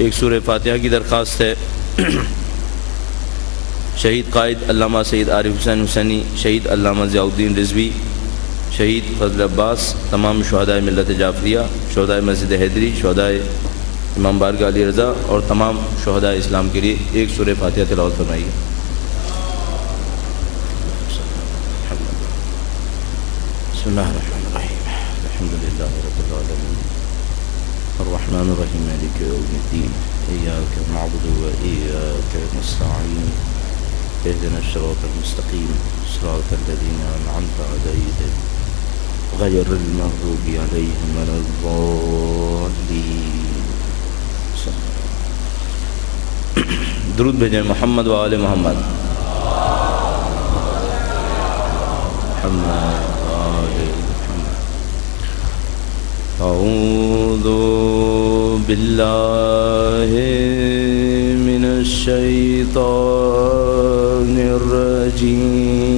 ایک سورہ فاتحہ کی درخواست ہے۔ شہید قائد علامہ سید عارف حسین حسینی، شہید علامہ ضیاء الدین رضوی، شہید فضل عباس، تمام شہدائے ملت جعفریہ، شہدائے مسجد حیدری، شہدائے امام بارگاہ علی رضا اور تمام شہدائے اسلام کے لیے ایک سورہ فاتحہ تلاوت فرمائیے۔ بسم اللہ الرحمن الرحیم، الحمد للہ رب العالمین، الرحمن الرحیم، مالک یوم الدین، ایاک نعبد و ایاک نستعین، اهدنا الصراط المستقیم، صراط الذین انعمت علیہم غیر المغضوب علیہم ولا الضالین۔ درود بھیجیں محمد و آل محمد۔ محمد اعوذ باللہ من الشیطان الرجیم،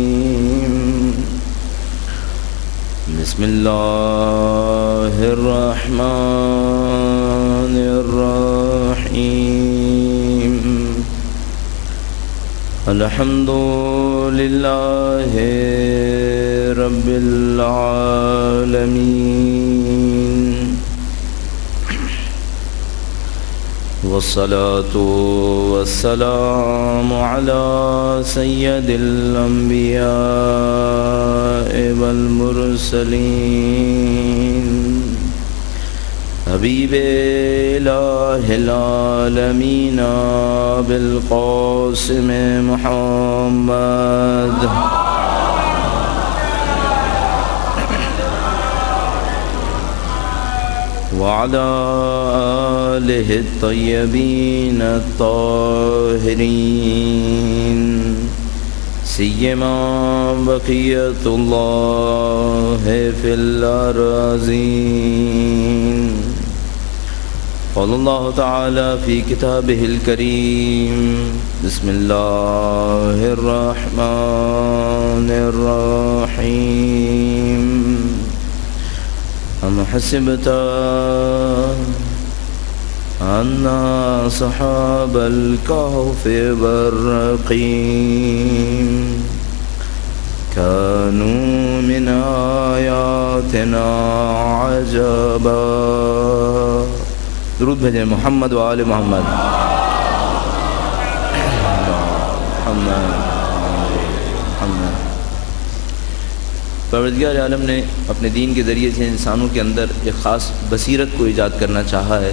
بسم اللہ الرحمن الرحیم، الحمد للہ رب العالمین، والصلاة والسلام على سید الانبیاء والمرسلین، حبیب الہ العالمین بالقاسم محمد، وعلى آلہ الطیبین الطاہرین، سیما بقیۃ اللہ فی الارضین۔ قال اللہ تعالی فی کتابہ الکریم، بسم اللہ الرحمن الرحیم، ام حسبت ان اصحاب الکہف والرقیم كانوا من آیاتنا عجبا۔ درود بھیجیں محمد و آل محمد۔ پروردگار عالم نے اپنے دین کے ذریعے سے انسانوں کے اندر ایک خاص بصیرت کو ایجاد کرنا چاہا ہے۔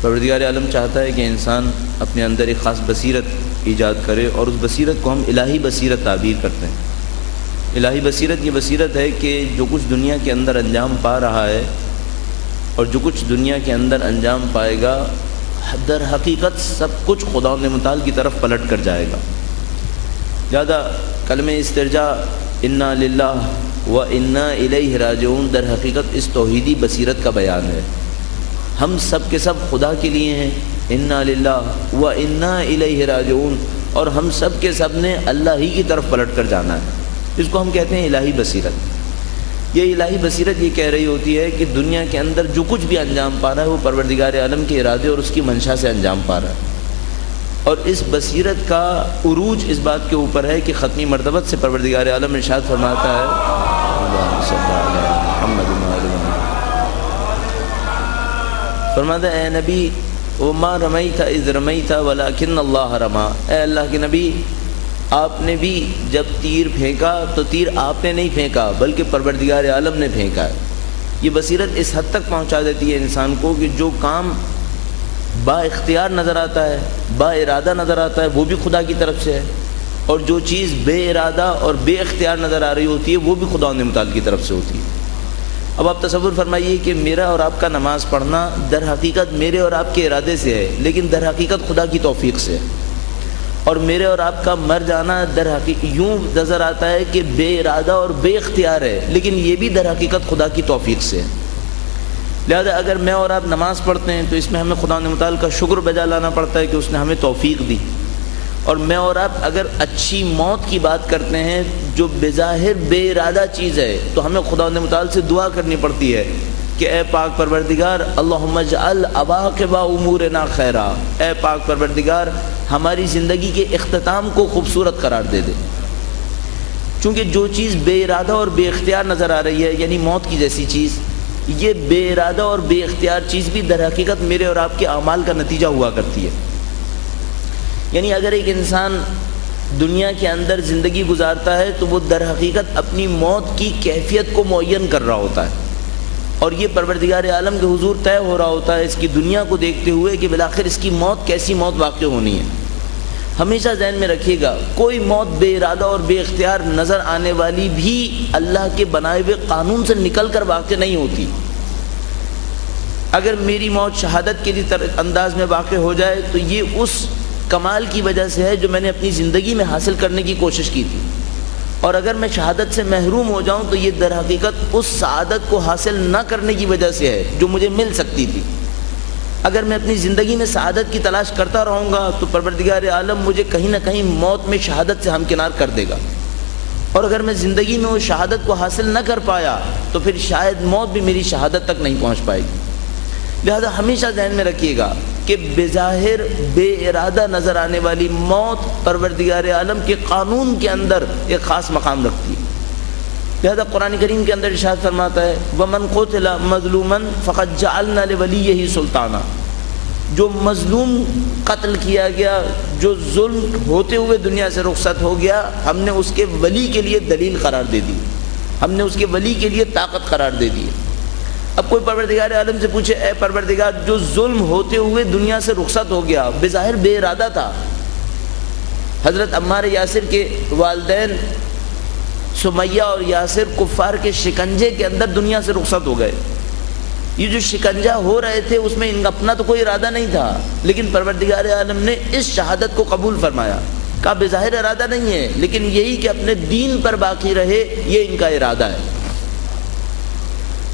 پروردگار عالم چاہتا ہے کہ انسان اپنے اندر ایک خاص بصیرت ایجاد کرے، اور اس بصیرت کو ہم الہی بصیرت تعبیر کرتے ہیں۔ الہی بصیرت یہ بصیرت ہے کہ جو کچھ دنیا کے اندر انجام پا رہا ہے اور جو کچھ دنیا کے اندر انجام پائے گا، در حقیقت سب کچھ خداوند متعال کی طرف پلٹ کر جائے گا۔ لہذا کلمہ استرجاع انا للہ و انا الیہ راجعون در حقیقت اس توحیدی بصیرت کا بیان ہے۔ ہم سب کے سب خدا کے لیے ہیں، انا للہ و انا الیہ راجعون، اور ہم سب کے سب نے اللہ ہی کی طرف پلٹ کر جانا ہے۔ اس کو ہم کہتے ہیں الہی بصیرت۔ یہ الہی بصیرت یہ کہہ رہی ہوتی ہے کہ دنیا کے اندر جو کچھ بھی انجام پا رہا ہے وہ پروردگار عالم کے ارادے اور اس کی منشا سے انجام پا رہا ہے، اور اس بصیرت کا عروج اس بات کے اوپر ہے کہ ختمی مرتبت سے پروردگار عالم ارشاد فرماتا ہے، فرماتا ہے اے نبی وما رمیت اذ رمیت ولکن اللہ رما، اے اللہ کے نبی آپ نے بھی جب تیر پھینکا تو تیر آپ نے نہیں پھینکا بلکہ پروردگار عالم نے پھینکا ہے۔ یہ بصیرت اس حد تک پہنچا دیتی ہے انسان کو کہ جو کام با اختیار نظر آتا ہے، با ارادہ نظر آتا ہے، وہ بھی خدا کی طرف سے ہے، اور جو چیز بے ارادہ اور بے اختیار نظر آ رہی ہوتی ہے وہ بھی خداوند متعال کی طرف سے ہوتی ہے۔ اب آپ تصور فرمائیے کہ میرا اور آپ کا نماز پڑھنا در حقیقت میرے اور آپ کے ارادے سے ہے، لیکن در حقیقت خدا کی توفیق سے ہے، اور میرے اور آپ کا مر جانا در حقیقت یوں نظر آتا ہے کہ بے ارادہ اور بے اختیار ہے، لیکن یہ بھی در حقیقت خدا کی توفیق سے ہے۔ لہذا اگر میں اور آپ نماز پڑھتے ہیں تو اس میں ہمیں خداوند متعال کا شکر بجا لانا پڑتا ہے کہ اس نے ہمیں توفیق دی، اور میں اور آپ اگر اچھی موت کی بات کرتے ہیں جو بظاہر بے ارادہ چیز ہے تو ہمیں خداوند متعال سے دعا کرنی پڑتی ہے کہ اے پاک پروردگار اللہم اجعل عواقب امورنا خیرا، اے پاک پروردگار ہماری زندگی کے اختتام کو خوبصورت قرار دے دے۔ چونکہ جو چیز بے ارادہ اور بے اختیار نظر آ رہی ہے، یعنی موت کی جیسی چیز، یہ بے ارادہ اور بے اختیار چیز بھی در حقیقت میرے اور آپ کے اعمال کا نتیجہ ہوا کرتی ہے۔ یعنی اگر ایک انسان دنیا کے اندر زندگی گزارتا ہے تو وہ در حقیقت اپنی موت کی کیفیت کو معین کر رہا ہوتا ہے، اور یہ پروردگار عالم کے حضور طے ہو رہا ہوتا ہے اس کی دنیا کو دیکھتے ہوئے کہ بالآخر اس کی موت کیسی موت واقع ہونی ہے۔ ہمیشہ ذہن میں رکھیے گا، کوئی موت بے ارادہ اور بے اختیار نظر آنے والی بھی اللہ کے بنائے ہوئے قانون سے نکل کر واقع نہیں ہوتی۔ اگر میری موت شہادت کے انداز میں واقع ہو جائے تو یہ اس کمال کی وجہ سے ہے جو میں نے اپنی زندگی میں حاصل کرنے کی کوشش کی تھی، اور اگر میں شہادت سے محروم ہو جاؤں تو یہ در حقیقت اس سعادت کو حاصل نہ کرنے کی وجہ سے ہے جو مجھے مل سکتی تھی۔ اگر میں اپنی زندگی میں سعادت کی تلاش کرتا رہوں گا تو پروردگار عالم مجھے کہیں نہ کہیں موت میں شہادت سے ہمکنار کر دے گا، اور اگر میں زندگی میں اس شہادت کو حاصل نہ کر پایا تو پھر شاید موت بھی میری شہادت تک نہیں پہنچ پائے گی۔ لہذا ہمیشہ ذہن میں رکھیے گا کہ بظاہر بے ارادہ نظر آنے والی موت پروردگار عالم کے قانون کے اندر ایک خاص مقام رکھتی ہے۔ لہذا قرآن کریم کے اندر ارشاد فرماتا ہے وَمَنْ قُتِلَ مَظْلُومًا فَقَدْ جَعَلْنَا لِوَلِيِّهِ سُلْطَانًا، جو مظلوم قتل کیا گیا، جو ظلم ہوتے ہوئے دنیا سے رخصت ہو گیا، ہم نے اس کے ولی کے لیے دلیل قرار دے دی، ہم نے اس کے ولی کے لیے طاقت قرار دے دی۔ اب کوئی پروردگار عالم سے پوچھے اے پروردگار جو ظلم ہوتے ہوئے دنیا سے رخصت ہو گیا، بظاہر بے ارادہ تھا، حضرت عمار یاسر کے والدین سمیہ اور یاسر کفار کے شکنجے کے اندر دنیا سے رخصت ہو گئے، یہ جو شکنجہ ہو رہے تھے اس میں ان کا اپنا تو کوئی ارادہ نہیں تھا، لیکن پروردگار عالم نے اس شہادت کو قبول فرمایا، کہا بظاہر ارادہ نہیں ہے لیکن یہی کہ اپنے دین پر باقی رہے یہ ان کا ارادہ ہے۔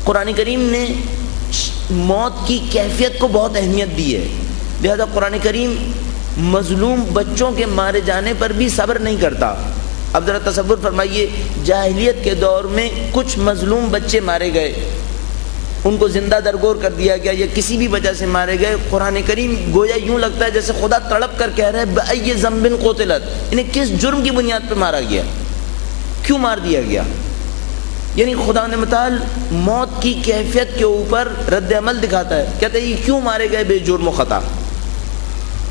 قرآن کریم نے موت کی کیفیت کو بہت اہمیت دی ہے، لہذا قرآن کریم مظلوم بچوں کے مارے جانے پر بھی صبر نہیں کرتا۔ اب ذرا تصور فرمائیے، جاہلیت کے دور میں کچھ مظلوم بچے مارے گئے، ان کو زندہ درگور کر دیا گیا یا کسی بھی وجہ سے مارے گئے، قرآن کریم گویا یوں لگتا ہے جیسے خدا تڑپ کر کہہ رہا ہے بأی ذنب قتلت، انہیں کس جرم کی بنیاد پہ مارا گیا، کیوں مار دیا گیا۔ یعنی خدا نے متعال موت کی کیفیت کے اوپر رد عمل دکھاتا ہے، کہتے ہیں یہ کیوں مارے گئے بے جرم و خطا۔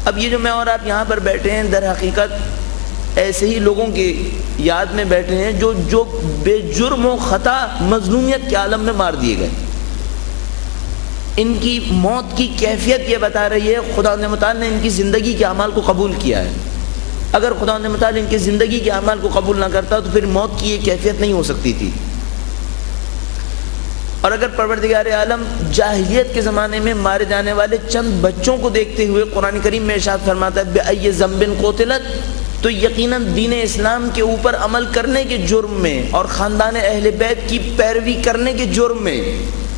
اب یہ جو میں اور آپ یہاں پر بیٹھے ہیں در حقیقت ایسے ہی لوگوں کی یاد میں بیٹھے ہیں جو بے جرم و خطا مظلومیت کے عالم میں مار دیے گئے۔ ان کی موت کی کیفیت یہ بتا رہی ہے خدا نے متعال نے ان کی زندگی کے اعمال کو قبول کیا ہے، اگر خدا نے متعال ان کی زندگی کے اعمال کو قبول نہ کرتا تو پھر موت کی یہ کیفیت نہیں ہو سکتی تھی۔ اور اگر پروردگار عالم جاہلیت کے زمانے میں مارے جانے والے چند بچوں کو دیکھتے ہوئے قرآن کریم میں ارشاد فرماتا ہے بأی ذنب قتلت، تو یقیناً دین اسلام کے اوپر عمل کرنے کے جرم میں اور خاندان اہل بیت کی پیروی کرنے کے جرم میں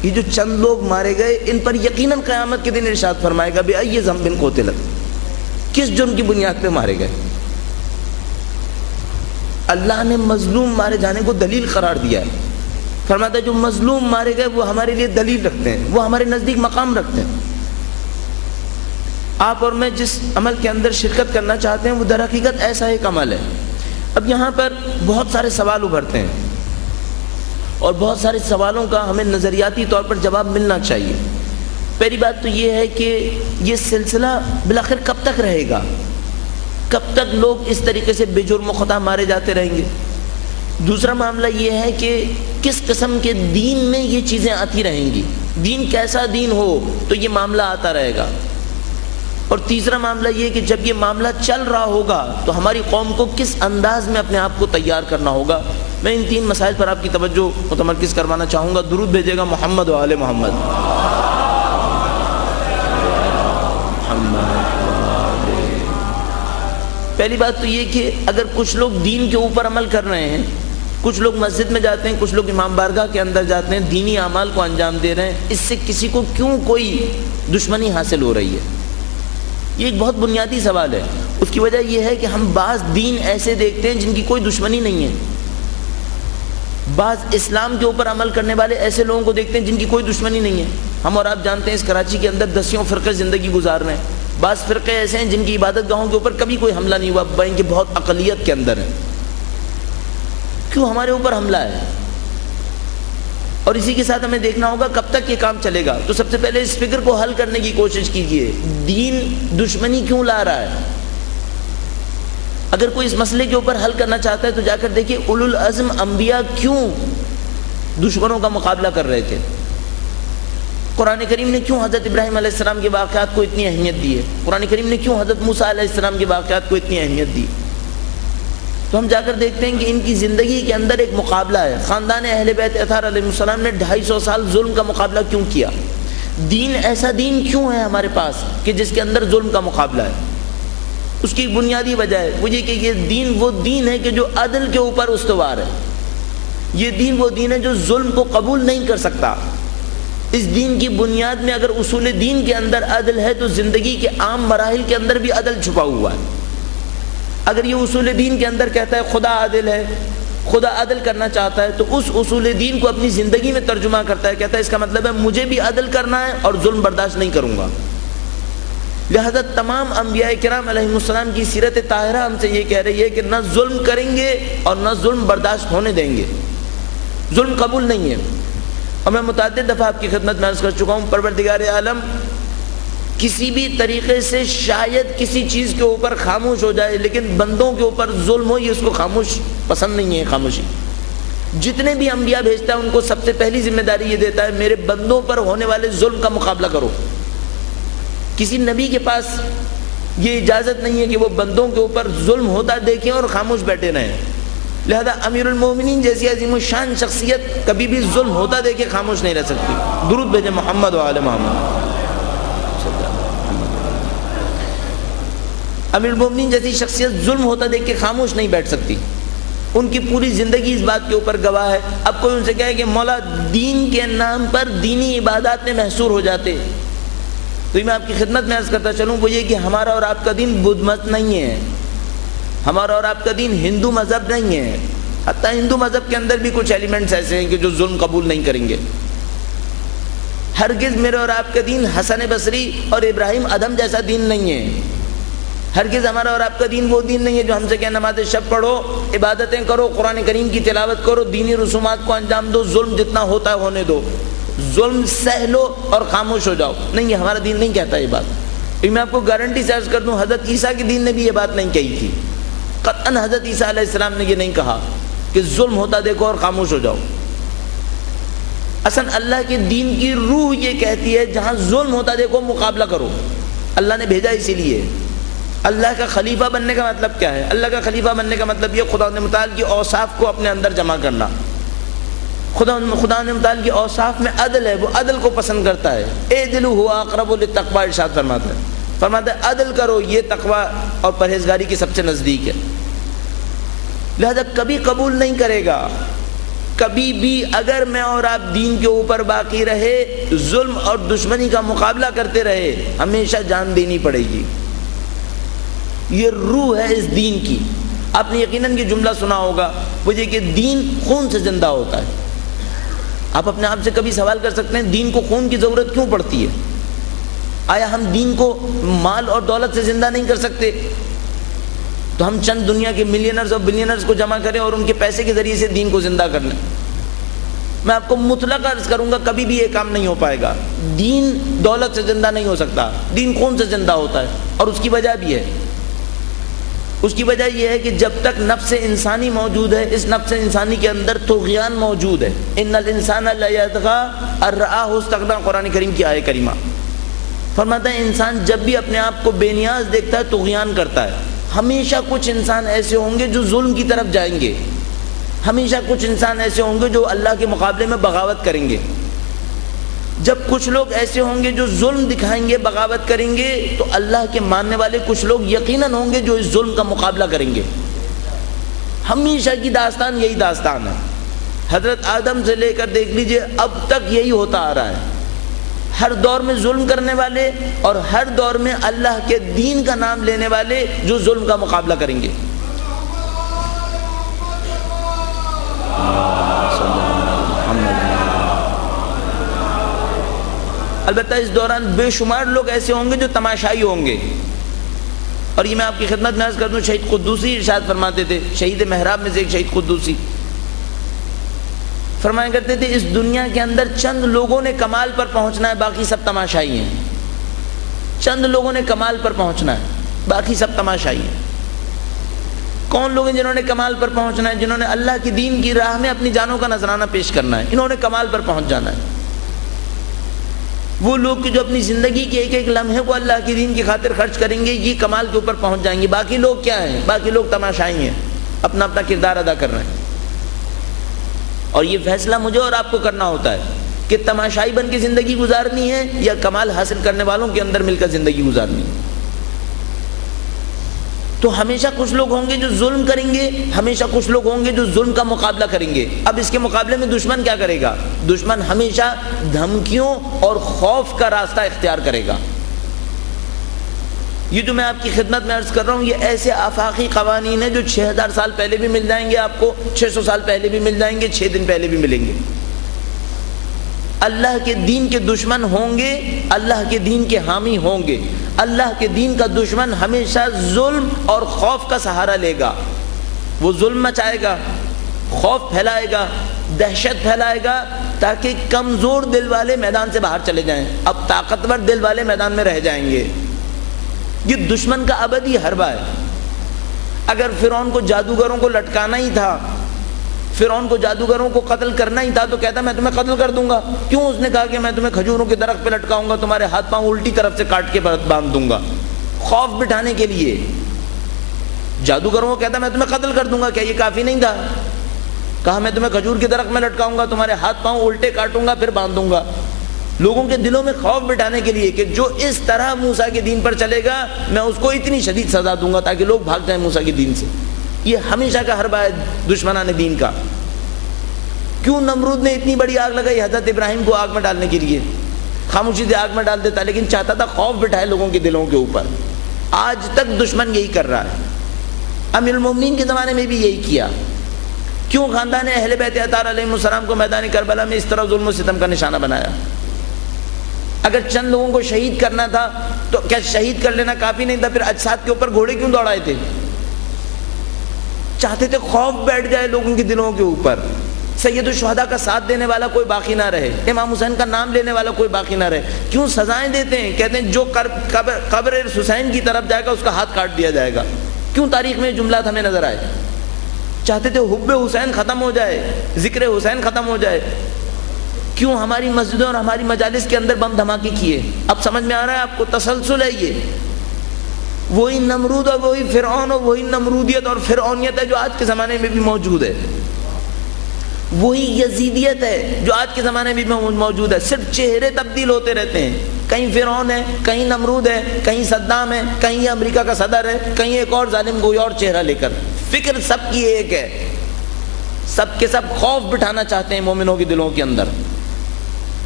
یہ جو چند لوگ مارے گئے ان پر یقیناً قیامت کے دن ارشاد فرمائے گا بأی ذنب قتلت، کس جرم کی بنیاد پہ مارے گئے۔ اللہ نے مظلوم مارے جانے کو دلیل قرار دیا ہے، فرماتا ہے جو مظلوم مارے گئے وہ ہمارے لیے دلیل رکھتے ہیں، وہ ہمارے نزدیک مقام رکھتے ہیں۔ آپ اور میں جس عمل کے اندر شرکت کرنا چاہتے ہیں وہ در حقیقت ایسا ایک عمل ہے۔ اب یہاں پر بہت سارے سوال ابھرتے ہیں اور بہت سارے سوالوں کا ہمیں نظریاتی طور پر جواب ملنا چاہیے۔ پہلی بات تو یہ ہے کہ یہ سلسلہ بالآخر کب تک رہے گا، کب تک لوگ اس طریقے سے بے جرم و خطا مارے جاتے رہیں گے۔ دوسرا معاملہ یہ ہے کہ کس قسم کے دین میں یہ چیزیں آتی رہیں گی، دین کیسا دین ہو تو یہ معاملہ آتا رہے گا۔ اور تیسرا معاملہ یہ کہ جب یہ معاملہ چل رہا ہوگا تو ہماری قوم کو کس انداز میں اپنے آپ کو تیار کرنا ہوگا۔ میں ان تین مسائل پر آپ کی توجہ متمرکز کروانا چاہوں گا۔ درود بھیجے گا محمد و آل محمد۔ پہلی بات تو یہ کہ اگر کچھ لوگ دین کے اوپر عمل کر رہے ہیں، کچھ لوگ مسجد میں جاتے ہیں، کچھ لوگ امام بارگاہ کے اندر جاتے ہیں، دینی اعمال کو انجام دے رہے ہیں، اس سے کسی کو کیوں کوئی دشمنی حاصل ہو رہی ہے؟ یہ ایک بہت بنیادی سوال ہے۔ اس کی وجہ یہ ہے کہ ہم بعض دین ایسے دیکھتے ہیں جن کی کوئی دشمنی نہیں ہے، بعض اسلام کے اوپر عمل کرنے والے ایسے لوگوں کو دیکھتے ہیں جن کی کوئی دشمنی نہیں ہے. ہم اور آپ جانتے ہیں اس کراچی کے اندر دسیوں فرقے زندگی گزار رہے ہیں. بعض فرقے ایسے ہیں جن کی عبادت گاہوں کے اوپر کبھی کوئی حملہ نہیں ہوا, بلکہ بہت اقلیت کے اندر ہے. کیوں ہمارے اوپر حملہ ہے؟ اور اسی کے ساتھ ہمیں دیکھنا ہوگا کب تک یہ کام چلے گا. تو سب سے پہلے اس فکر کو حل کرنے کی کوشش کیجئے, دین دشمنی کیوں لا رہا ہے؟ اگر کوئی اس مسئلے کے اوپر حل کرنا چاہتا ہے تو جا کر دیکھیے اولو العزم انبیاء کیوں دشمنوں کا مقابلہ کر رہے تھے. قرآن کریم نے کیوں حضرت ابراہیم علیہ السلام کے واقعات کو اتنی اہمیت دی ہے؟ قرآن کریم نے کیوں حضرت موسیٰ علیہ السلام کے واقعات کو اتنی اہمیت دی؟ تو ہم جا کر دیکھتے ہیں کہ ان کی زندگی کے اندر ایک مقابلہ ہے. خاندان اہل بیت اطہار علیہ السلام نے 250 سال ظلم کا مقابلہ کیوں کیا؟ دین ایسا دین کیوں ہے ہمارے پاس کہ جس کے اندر ظلم کا مقابلہ ہے؟ اس کی بنیادی وجہ ہے وہ یہ کہ یہ دین وہ دین ہے کہ جو عدل کے اوپر استوار ہے. یہ دین وہ دین ہے جو ظلم کو قبول نہیں کر سکتا. اس دین کی بنیاد میں اگر اصول دین کے اندر عدل ہے تو زندگی کے عام مراحل کے اندر بھی عدل چھپا ہوا ہے. اگر یہ اصول دین کے اندر کہتا ہے خدا عادل ہے, خدا عدل کرنا چاہتا ہے, تو اس اصول دین کو اپنی زندگی میں ترجمہ کرتا ہے, کہتا ہے اس کا مطلب ہے مجھے بھی عدل کرنا ہے اور ظلم برداشت نہیں کروں گا. لہذا تمام انبیاء کرام علیہ السلام کی سیرت طاہرہ ہم سے یہ کہہ رہی ہے کہ نہ ظلم کریں گے اور نہ ظلم برداشت ہونے دیں گے. ظلم قبول نہیں ہے. اور میں متعدد دفعہ آپ کی خدمت میں عرض کر چکا ہوں, پروردگار عالم کسی بھی طریقے سے شاید کسی چیز کے اوپر خاموش ہو جائے, لیکن بندوں کے اوپر ظلم ہو یہ اس کو خاموش پسند نہیں ہے. خاموشی جتنے بھی انبیاء بھیجتا ہے ان کو سب سے پہلی ذمہ داری یہ دیتا ہے میرے بندوں پر ہونے والے ظلم کا مقابلہ کرو. کسی نبی کے پاس یہ اجازت نہیں ہے کہ وہ بندوں کے اوپر ظلم ہوتا دیکھیں اور خاموش بیٹھے رہیں. لہذا امیر المومنین جیسی عظیم الشان شخصیت کبھی بھی ظلم ہوتا دیکھے خاموش نہیں رہ سکتی. درود بھیجیں محمد و آل محمد. امیر المومنین جیسی شخصیت ظلم ہوتا دیکھ کے خاموش نہیں بیٹھ سکتی. ان کی پوری زندگی اس بات کے اوپر گواہ ہے. اب کوئی ان سے کہے کہ مولا دین کے نام پر دینی عبادات میں محصور ہو جاتے, تو میں آپ کی خدمت میں عرض کرتا چلوں وہ یہ کہ ہمارا اور آپ کا دین بدھ مت نہیں ہے, ہمارا اور آپ کا دین ہندو مذہب نہیں ہے. حتیٰ ہندو مذہب کے اندر بھی کچھ ایلیمنٹس ایسے ہیں کہ جو ظلم قبول نہیں کریں گے. ہرگز میرے اور آپ کا دین حسن بصری اور ابراہیم ادم جیسا دین نہیں ہے. ہرگز ہمارا اور آپ کا دین وہ دین نہیں ہے جو ہم سے کہ نماز شب پڑھو, عبادتیں کرو, قرآن کریم کی تلاوت کرو, دینی رسومات کو انجام دو, ظلم جتنا ہوتا ہے ہونے دو, ظلم سہ لو اور خاموش ہو جاؤ. نہیں, یہ ہمارا دین نہیں کہتا یہ بات. میں آپ کو گارنٹی سے عرض کر دوں حضرت عیسیٰ کے دین نے بھی یہ بات نہیں کہی تھی. قطعاً حضرت عیسیٰ علیہ السلام نے یہ نہیں کہا کہ ظلم ہوتا دیکھو اور خاموش ہو جاؤ. اصلا اللہ کے دین کی روح یہ کہتی ہے جہاں ظلم ہوتا دیکھو مقابلہ کرو. اللہ نے بھیجا اسی لیے. اللہ کا خلیفہ بننے کا مطلب کیا ہے؟ اللہ کا خلیفہ بننے کا مطلب یہ خدا متعال کی اوصاف کو اپنے اندر جمع کرنا. خدا متعال کی اوصاف میں عدل ہے, وہ عدل کو پسند کرتا ہے. اعدلوا هو اقرب للتقوی ارشاد فرماتا ہے عدل کرو, یہ تقوی اور پرہیزگاری کے سب سے نزدیک ہے. لہذا کبھی قبول نہیں کرے گا, کبھی بھی اگر میں اور آپ دین کے اوپر باقی رہے, ظلم اور دشمنی کا مقابلہ کرتے رہے, ہمیشہ جان دینی پڑے گی. یہ روح ہے اس دین کی. آپ نے یقیناً یہ جملہ سنا ہوگا, وہ یہ کہ دین خون سے زندہ ہوتا ہے. آپ اپنے آپ سے کبھی سوال کر سکتے ہیں دین کو خون کی ضرورت کیوں پڑتی ہے؟ آیا ہم دین کو مال اور دولت سے زندہ نہیں کر سکتے؟ تو ہم چند دنیا کے ملینرز اور بلینرز کو جمع کریں اور ان کے پیسے کے ذریعے سے دین کو زندہ کر لیں. میں آپ کو مطلق عرض کروں گا کبھی بھی یہ کام نہیں ہو پائے گا. دین دولت سے زندہ نہیں ہو سکتا, دین خون سے زندہ ہوتا ہے. اور اس کی وجہ بھی ہے, اس کی وجہ یہ ہے کہ جب تک نفس انسانی موجود ہے, اس نفس انسانی کے اندر طغیان موجود ہے. ان الانسان لیطغی ان رآہ استغنی, قرآن کریم کی آیت کریمہ فرماتا ہے انسان جب بھی اپنے آپ کو بے نیاز دیکھتا ہے طغیان کرتا ہے. ہمیشہ کچھ انسان ایسے ہوں گے جو ظلم کی طرف جائیں گے, ہمیشہ کچھ انسان ایسے ہوں گے جو اللہ کے مقابلے میں بغاوت کریں گے. جب کچھ لوگ ایسے ہوں گے جو ظلم دکھائیں گے, بغاوت کریں گے, تو اللہ کے ماننے والے کچھ لوگ یقیناً ہوں گے جو اس ظلم کا مقابلہ کریں گے. ہمیشہ کی داستان یہی داستان ہے. حضرت آدم سے لے کر دیکھ لیجئے اب تک یہی ہوتا آ رہا ہے. ہر دور میں ظلم کرنے والے اور ہر دور میں اللہ کے دین کا نام لینے والے جو ظلم کا مقابلہ کریں گے. البتہ اس دوران بے شمار لوگ ایسے ہوں گے جو تماشائی ہوں گے. اور یہ میں آپ کی خدمت میں عرض کر دوں، شہید قدوسی ارشاد فرماتے تھے، شہید محراب میں سے ایک شہید قدوسی فرمایا کرتے تھے، اس دنیا کے اندر چند لوگوں نے کمال پر پہنچنا ہے، باقی سب تماشائی ہیں. چند لوگوں نے کمال پر پہنچنا ہے، باقی سب تماشائی ہیں. کون لوگ ہیں جنہوں نے کمال پر پہنچنا ہے؟ جنہوں نے اللہ کی دین کی راہ میں اپنی جانوں کا نذرانہ پیش کرنا ہے، انہوں نے کمال پر پہنچ جانا ہے. وہ لوگ کہ جو اپنی زندگی کے ایک ایک لمحے کو اللہ کی دین کی خاطر خرچ کریں گے، یہ کمال کے اوپر پہنچ جائیں گے. باقی لوگ کیا ہیں؟ باقی لوگ تماشائی ہیں، اپنا اپنا کردار ادا کر رہے ہیں. اور یہ فیصلہ مجھے اور آپ کو کرنا ہوتا ہے کہ تماشائی بن کے زندگی گزارنی ہے یا کمال حاصل کرنے والوں کے اندر مل کر زندگی گزارنی ہے. تو ہمیشہ کچھ لوگ ہوں گے جو ظلم کریں گے، ہمیشہ کچھ لوگ ہوں گے جو ظلم کا مقابلہ کریں گے. اب اس کے مقابلے میں دشمن کیا کرے گا؟ دشمن ہمیشہ دھمکیوں اور خوف کا راستہ اختیار کرے گا. یہ جو میں آپ کی خدمت میں عرض کر رہا ہوں، یہ ایسے آفاقی قوانین ہیں جو 6000 سال پہلے بھی مل جائیں گے آپ کو، 600 سال پہلے بھی مل جائیں گے، 6 دن پہلے بھی ملیں گے. اللہ کے دین کے دشمن ہوں گے، اللہ کے دین کے حامی ہوں گے. اللہ کے دین کا دشمن ہمیشہ ظلم اور خوف کا سہارا لے گا. وہ ظلم مچائے گا، خوف پھیلائے گا، دہشت پھیلائے گا، تاکہ کمزور دل والے میدان سے باہر چلے جائیں. اب طاقتور دل والے میدان میں رہ جائیں گے. یہ دشمن کا ابدی حربہ ہے. اگر فرعون کو جادوگروں کو لٹکانا ہی تھا، فرعون کو جادوگروں کو قتل کرنا ہی تھا، تو کہتا میں تمہیں قتل کر دوں گا. کیوں؟ اس نے کہا کہ میں تمہیں کھجوروں کے درخت پہ لٹکاؤں گا، تمہارے ہاتھ پاؤں الٹی طرف سے کاٹ کے باندھ دوں گا. خوف بٹھانے کے لیے جادوگروں کو کہتا میں تمہیں قتل کر دوں گا. کیا یہ کافی نہیں تھا؟ کہا میں تمہیں کھجور کے درخت میں لٹکاؤں گا، تمہارے ہاتھ پاؤں الٹے کاٹوں گا، پھر باندھ دوں گا. لوگوں کے دلوں میں خوف بٹھانے کے لیے کہ جو اس طرح موسیٰ کے دین پر چلے گا میں اس کو اتنی شدید سزا دوں گا تاکہ لوگ بھاگ جائیں موسیٰ کے دین سے. یہ ہمیشہ کا حربہ ہے دشمنان دین کا. کیوں نمرود نے اتنی بڑی آگ لگائی حضرت ابراہیم کو آگ میں ڈالنے کے لیے؟ خاموشی سے آگ میں ڈال دیتا، لیکن چاہتا تھا خوف بٹھائے لوگوں کے دلوں کے اوپر. آج تک دشمن یہی کر رہا ہے. امیر المومنین کے زمانے میں بھی یہی کیا. کیوں خاندان اہل بیت اطہار علیہ السلام کو میدان کربلا میں اس طرح ظلم و ستم کا نشانہ بنایا؟ اگر چند لوگوں کو شہید کرنا تھا تو کیا شہید کر لینا کافی نہیں تھا؟ پھر اجساد کے اوپر گھوڑے کیوں دوڑائے تھے؟ چاہتے تھے خوف بیٹھ جائے لوگوں کے دلوں کے اوپر. سید الشہداء کا ساتھ دینے والا کوئی باقی نہ رہے، امام حسین کا نام لینے والا کوئی باقی نہ رہے. کیوں سزائیں دیتے ہیں؟ کہتے ہیں جو قبر حسین کی طرف جائے گا اس کا ہاتھ کاٹ دیا جائے گا. کیوں تاریخ میں جملات ہمیں نظر آئے؟ چاہتے تھے حب حسین ختم ہو جائے، ذکر حسین ختم ہو جائے. کیوں ہماری مسجدوں اور ہماری مجالس کے اندر بم دھماکے کیے؟ اب سمجھ میں آ رہا ہے آپ کو؟ تسلسل ہے یہ. وہی نمرود اور وہی فرعون اور وہی نمرودیت اور فرعونیت ہے جو آج کے زمانے میں بھی موجود ہے. وہی یزیدیت ہے جو آج کے زمانے میں بھی موجود ہے. صرف چہرے تبدیل ہوتے رہتے ہیں. کہیں فرعون ہے، کہیں نمرود ہے، کہیں صدام ہے، کہیں یہ امریکہ کا صدر ہے، کہیں ایک اور ظالم کوئی اور چہرہ لے کر. فکر سب کی ایک ہے. سب کے سب خوف بٹھانا چاہتے ہیں مومنوں کے دلوں کے اندر.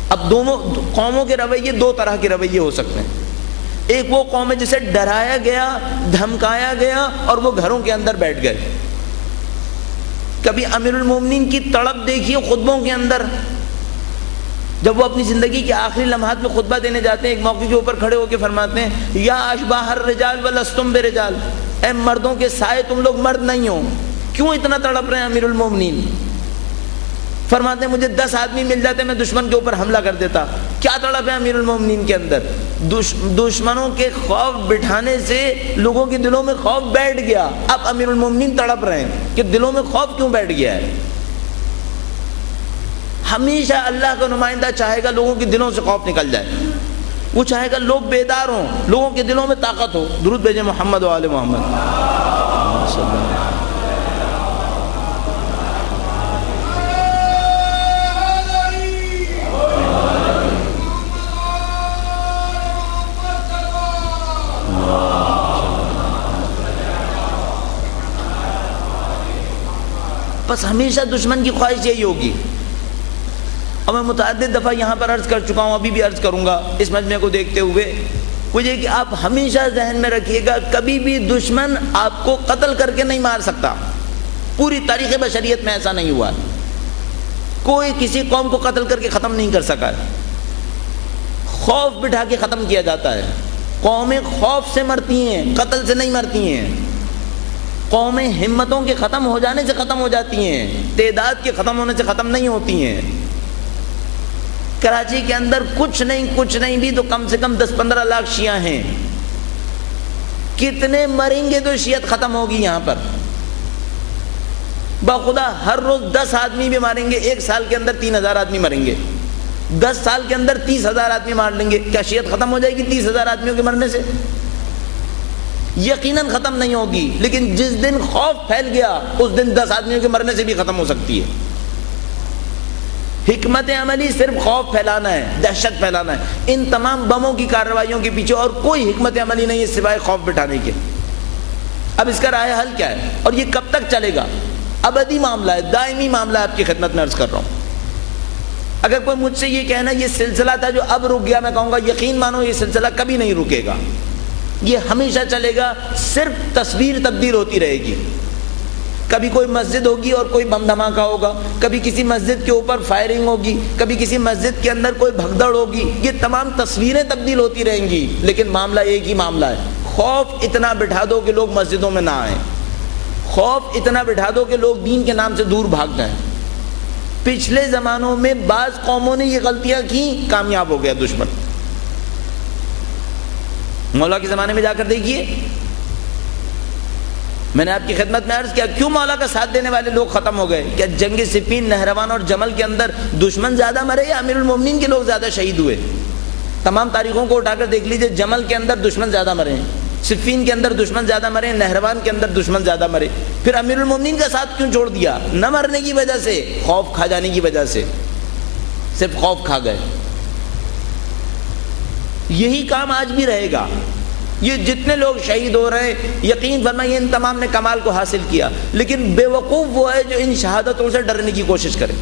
اب دونوں قوموں کے رویے دو طرح کے رویے ہو سکتے ہیں. ایک وہ قوم ہے جسے ڈرایا گیا، دھمکایا گیا اور وہ گھروں کے اندر بیٹھ گئے. کبھی امیر المومنین کی تڑپ دیکھیے خطبوں کے اندر، جب وہ اپنی زندگی کے آخری لمحات میں خطبہ دینے جاتے ہیں، ایک موقع کے اوپر کھڑے ہو کے فرماتے ہیں یا اشباح الرجال ولستم برجال، اے مردوں کے سائے تم لوگ مرد نہیں ہو. کیوں اتنا تڑپ رہے ہیں امیر المومنین؟ فرماتے ہیں مجھے 10 آدمی مل جاتے میں دشمن کے اوپر حملہ کر دیتا. کیا تڑپ ہے امیر المومنین کے اندر؟ دشمنوں کے خوف بٹھانے سے لوگوں کے دلوں میں خوف بیٹھ گیا. اب امیر المومنین تڑپ رہے ہیں کہ دلوں میں خوف کیوں بیٹھ گیا ہے. ہمیشہ اللہ کا نمائندہ چاہے گا لوگوں کے دلوں سے خوف نکل جائے. وہ چاہے گا لوگ بیدار ہوں، لوگوں کے دلوں میں طاقت ہو. درود بھیجیں محمد و آل محمد. بس ہمیشہ دشمن کی خواہش یہی ہوگی. اور میں متعدد دفعہ یہاں پر عرض کر چکا ہوں، ابھی بھی عرض کروں گا اس مجمع کو دیکھتے ہوئے، وہ یہ کہ آپ ہمیشہ ذہن میں رکھیے گا کبھی بھی دشمن آپ کو قتل کر کے نہیں مار سکتا. پوری تاریخ بشریت میں ایسا نہیں ہوا. کوئی کسی قوم کو قتل کر کے ختم نہیں کر سکا. خوف بٹھا کے ختم کیا جاتا ہے۔ قومیں خوف سے مرتی ہیں، قتل سے نہیں مرتی ہیں۔ قومیں ہمتوں کے ختم ہو جانے سے ختم ہو جاتی ہیں، تعداد کے ختم ہونے سے ختم نہیں ہوتی ہیں۔ کراچی کے اندر کچھ نہیں بھی تو کم سے کم 10-15 لاکھ شیعہ ہیں۔ کتنے مریں گے تو شیعت ختم ہوگی یہاں پر؟ بخدا ہر روز 10 آدمی بھی ماریں گے، 1 سال کے اندر 3000 آدمی مریں گے، 10 سال کے اندر 30,000 آدمی مار لیں گے۔ کیا شیعت ختم ہو جائے گی 30,000 آدمیوں کے مرنے سے؟ یقیناً ختم نہیں ہوگی، لیکن جس دن خوف پھیل گیا اس دن 10 آدمیوں کے مرنے سے بھی ختم ہو سکتی ہے۔ حکمت عملی صرف خوف پھیلانا ہے، دہشت پھیلانا ہے۔ ان تمام بموں کی کارروائیوں کے پیچھے اور کوئی حکمت عملی نہیں ہے سوائے خوف بٹھانے کے۔ اب اس کا راہ حل کیا ہے اور یہ کب تک چلے گا؟ ابدی معاملہ ہے، دائمی معاملہ ہے۔ آپ کی خدمت میں عرض کر رہا ہوں، اگر کوئی مجھ سے یہ کہنا یہ سلسلہ تھا جو اب رک گیا، میں کہوں گا یقین مانو یہ سلسلہ کبھی نہیں رکے گا، یہ ہمیشہ چلے گا، صرف تصویر تبدیل ہوتی رہے گی۔ کبھی کوئی مسجد ہوگی اور کوئی بم دھماکہ ہوگا، کبھی کسی مسجد کے اوپر فائرنگ ہوگی، کبھی کسی مسجد کے اندر کوئی بھگدڑ ہوگی، یہ تمام تصویریں تبدیل ہوتی رہیں گی، لیکن معاملہ ایک ہی معاملہ ہے۔ خوف اتنا بٹھا دو کہ لوگ مسجدوں میں نہ آئیں، خوف اتنا بٹھا دو کہ لوگ دین کے نام سے دور بھاگ جائیں۔ پچھلے زمانوں میں بعض قوموں نے یہ غلطیاں کی، کامیاب ہو گیا دشمن۔ مولا کے زمانے میں جا کر دیکھیے، میں نے آپ کی خدمت میں عرض کیا کیوں مولا کا ساتھ دینے والے لوگ ختم ہو گئے؟ کیا جنگ صفین، نہروان اور جمل کے اندر دشمن زیادہ مرے یا امیر المومنین کے لوگ زیادہ شہید ہوئے؟ تمام تاریخوں کو اٹھا کر دیکھ لیجئے، جمل کے اندر دشمن زیادہ مرے ہیں، صفین کے اندر دشمن زیادہ مرے، نہروان کے اندر دشمن زیادہ مرے۔ پھر امیر المومنین کا ساتھ کیوں چھوڑ دیا؟ نہ مرنے کی وجہ سے، خوف کھا جانے کی وجہ سے، صرف خوف کھا گئے۔ یہی کام آج بھی رہے گا۔ یہ جتنے لوگ شہید ہو رہے ہیں، یقین فرمائیے ان تمام نے کمال کو حاصل کیا، لیکن بے وقوف وہ ہے جو ان شہادتوں سے ڈرنے کی کوشش کرے۔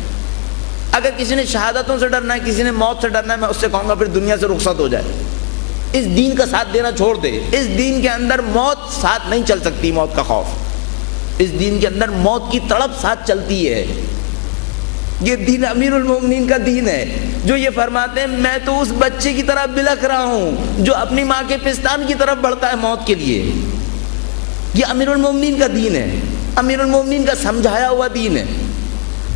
اگر کسی نے شہادتوں سے ڈرنا ہے، کسی نے موت سے ڈرنا ہے، میں اس سے کہوں گا پھر دنیا سے رخصت ہو جائے، اس دین کا ساتھ دینا چھوڑ دے۔ اس دین کے اندر موت ساتھ نہیں چل سکتی، موت کا خوف، اس دین کے اندر موت کی تڑپ ساتھ چلتی ہے۔ یہ دین امیر المومنین کا دین ہے جو یہ فرماتے ہیں میں تو اس بچے کی طرح بلک رہا ہوں جو اپنی ماں کے پستان کی طرف بڑھتا ہے موت کے لیے۔ یہ امیر المومنین کا دین ہے، امیر المومنین کا سمجھایا ہوا دین ہے۔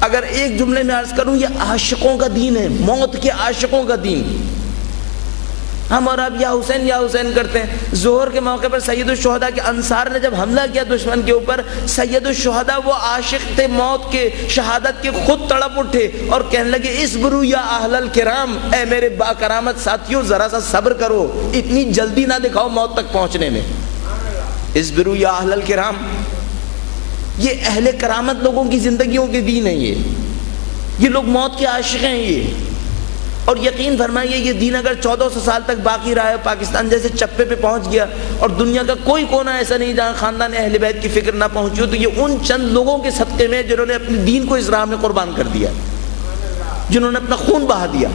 اگر ایک جملے میں عرض کروں، یہ عاشقوں کا دین ہے، موت کے عاشقوں کا دین۔ ہم اور آپ یا حسین کرتے ہیں۔ ظہر کے موقع پر سید الشہداء کے انصار نے جب حملہ کیا دشمن کے اوپر، سید الشہداء وہ عاشق تھے موت کے، شہادت کے، خود تڑپ اٹھے اور کہنے لگے اصبروا یا اہل الکرام، اے میرے با کرامت ساتھیوں ذرا سا صبر کرو، اتنی جلدی نہ دکھاؤ موت تک پہنچنے میں۔ اصبروا یا اہل الکرام، یہ اہل کرامت لوگوں کی زندگیوں کے دین ہے۔ یہ لوگ موت کے عاشق ہیں یہ۔ اور یقین فرمائیے یہ دین اگر 1400 سال تک باقی رہا ہے، پاکستان جیسے چپے پہ پہنچ گیا اور دنیا کا کوئی کونا ایسا نہیں جہاں خاندان اہل بیت کی فکر نہ پہنچی ہو، تو یہ ان چند لوگوں کے صدقے میں جنہوں نے اپنے دین کو اس راہ میں قربان کر دیا، جنہوں نے اپنا خون بہا دیا،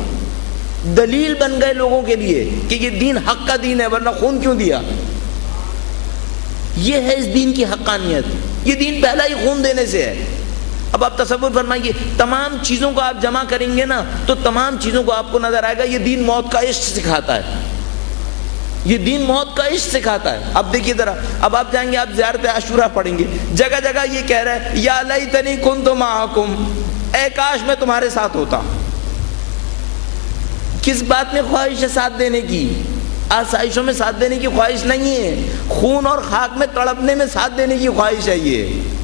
دلیل بن گئے لوگوں کے لیے کہ یہ دین حق کا دین ہے، ورنہ خون کیوں دیا؟ یہ ہے اس دین کی حقانیت۔ یہ دین پہلا ہی خون دینے سے ہے۔ اب آپ تصور فرمائیے، تمام چیزوں کو آپ جمع کریں گے نا تو تمام چیزوں کو آپ کو نظر آئے گا یہ دین موت کا عشق سکھاتا ہے، یہ دین موت کا عشق سکھاتا ہے۔ اب دیکھیے ذرا، اب آپ جائیں گے، آپ زیارت عاشورہ پڑھیں گے، جگہ جگہ یہ کہہ رہا ہے یا لیتنی کنت معکم، اے کاش میں تمہارے ساتھ ہوتا۔ کس بات میں خواہش ہے ساتھ دینے کی؟ آسائشوں میں ساتھ دینے کی خواہش نہیں ہے، خون اور خاک میں تڑپنے میں ساتھ دینے کی خواہش ہے۔ یہ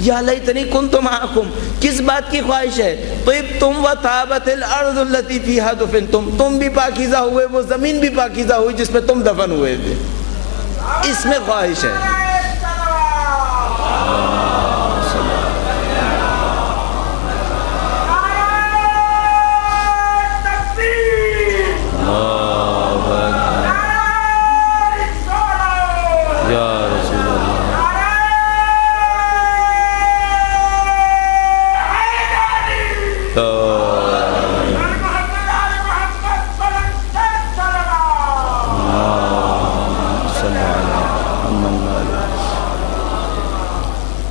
یا لیتنی کنت معکم، کس بات کی خواہش ہے؟ طبتم وطابت الارض التي فيها دفنتم، تم بھی پاکیزہ ہوئے، وہ زمین بھی پاکیزہ ہوئی جس میں تم دفن ہوئے تھے، اس میں خواہش ہے۔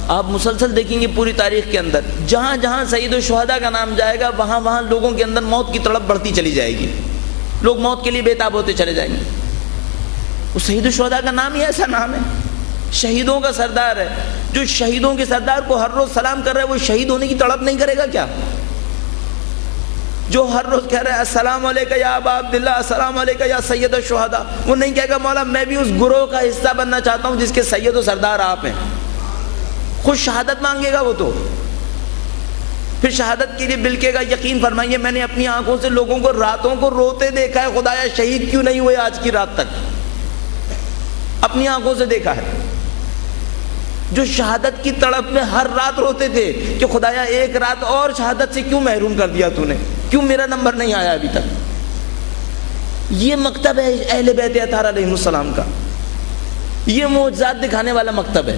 آپ مسلسل دیکھیں گے پوری تاریخ کے اندر جہاں جہاں سید الشہداء کا نام جائے گا وہاں وہاں لوگوں کے اندر موت کی تڑپ بڑھتی چلی جائے گی، لوگ موت کے لیے بےتاب ہوتے چلے جائیں گے۔ وہ سید الشہداء کا نام ہی ایسا نام ہے، شہیدوں کا سردار ہے۔ جو شہیدوں کے سردار کو ہر روز سلام کر رہا ہے وہ شہید ہونے کی تڑپ نہیں کرے گا کیا؟ جو ہر روز کہہ رہا ہے السلام علیکم یا ابا عبداللہ، السلام علیکم یا سید الشہداء، وہ نہیں کہے گا مولا میں بھی اس گروہ کا حصہ بننا چاہتا ہوں جس کے سید و سردار آپ ہیں؟ خود شہادت مانگے گا وہ تو، پھر شہادت کے لیے بلکے گا یقین فرمائیے میں نے اپنی آنکھوں سے لوگوں کو راتوں کو روتے دیکھا ہے، خدایا شہید کیوں نہیں ہوئے آج کی رات تک، اپنی آنکھوں سے دیکھا ہے، جو شہادت کی تڑپ میں ہر رات روتے تھے کہ خدایا ایک رات اور شہادت سے کیوں محروم کر دیا تو نے، کیوں میرا نمبر نہیں آیا ابھی تک۔ یہ مکتب ہے اہل بیت اطہار علیہ السلام کا، یہ معجزات دکھانے والا مکتب ہے،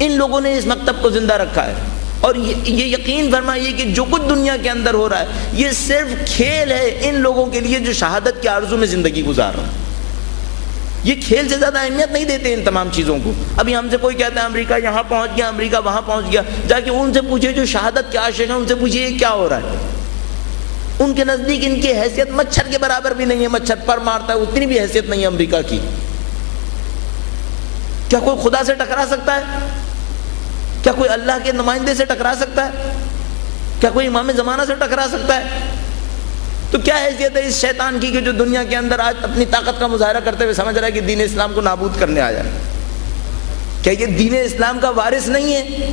ان لوگوں نے اس مکتب کو زندہ رکھا ہے۔ اور یہ یقین فرمائیے کہ جو کچھ دنیا کے اندر ہو رہا ہے یہ صرف کھیل ہے ان لوگوں کے لیے جو شہادت کے آرزو میں زندگی گزار رہے ہیں۔ یہ کھیل سے زیادہ اہمیت نہیں دیتے ان تمام چیزوں کو۔ ابھی ہم سے کوئی کہتا ہے امریکہ یہاں پہنچ گیا، امریکہ وہاں پہنچ گیا، جا کے ان سے پوچھے جو شہادت کے عاشق ہیں ان سے پوچھے یہ کیا ہو رہا ہے۔ ان کے نزدیک ان کی حیثیت مچھر کے برابر بھی نہیں ہے، مچھر پر مارتا ہے اتنی بھی حیثیت نہیں ہے امریکہ کی۔ کیا کوئی خدا سے ٹکرا سکتا ہے؟ کیا کوئی اللہ کے نمائندے سے ٹکرا سکتا ہے؟ کیا کوئی امام زمانہ سے ٹکرا سکتا ہے؟ تو کیا حیثیت ہے اس شیطان کی کہ جو دنیا کے اندر آج اپنی طاقت کا مظاہرہ کرتے ہوئے سمجھ رہا ہے کہ دین اسلام کو نابود کرنے آیا ہے؟ کیا یہ دین اسلام کا وارث نہیں ہے؟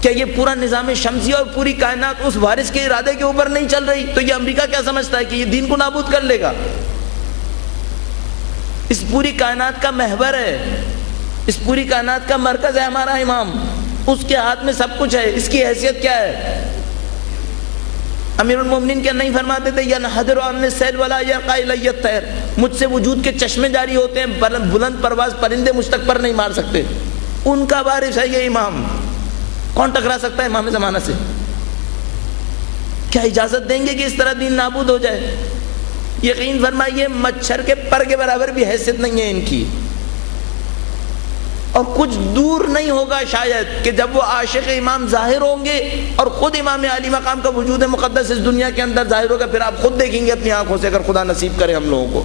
کیا یہ پورا نظام شمسی اور پوری کائنات اس وارث کے ارادے کے اوپر نہیں چل رہی؟ تو یہ امریکہ کیا سمجھتا ہے کہ یہ دین کو نابود کر لے گا؟ اس پوری کائنات کا محور ہے، اس پوری کائنات کا مرکز ہے ہمارا امام، اس کے ہاتھ میں سب کچھ ہے، اس کی حیثیت کیا ہے؟ امیر المومنین کیا نہیں فرماتے تھے ینحدر عن السیل ولا یرقى الی الطیر، مجھ سے وجود کے چشمے جاری ہوتے ہیں، بلند پرواز پرندے مجھ تک پر نہیں مار سکتے۔ ان کا وارث ہے یہ امام، کون ٹکرا سکتا ہے امام زمانہ سے؟ کیا اجازت دیں گے کہ اس طرح دین نابود ہو جائے؟ یقین فرمائیے مچھر کے پر کے برابر بھی حیثیت نہیں ہے ان کی۔ اور کچھ دور نہیں ہوگا شاید کہ جب وہ عاشق امام ظاہر ہوں گے اور خود امام علی مقام کا وجود مقدس اس دنیا کے اندر ظاہر ہوگا، پھر آپ خود دیکھیں گے اپنی آنکھوں سے، اگر خدا نصیب کرے ہم لوگوں کو۔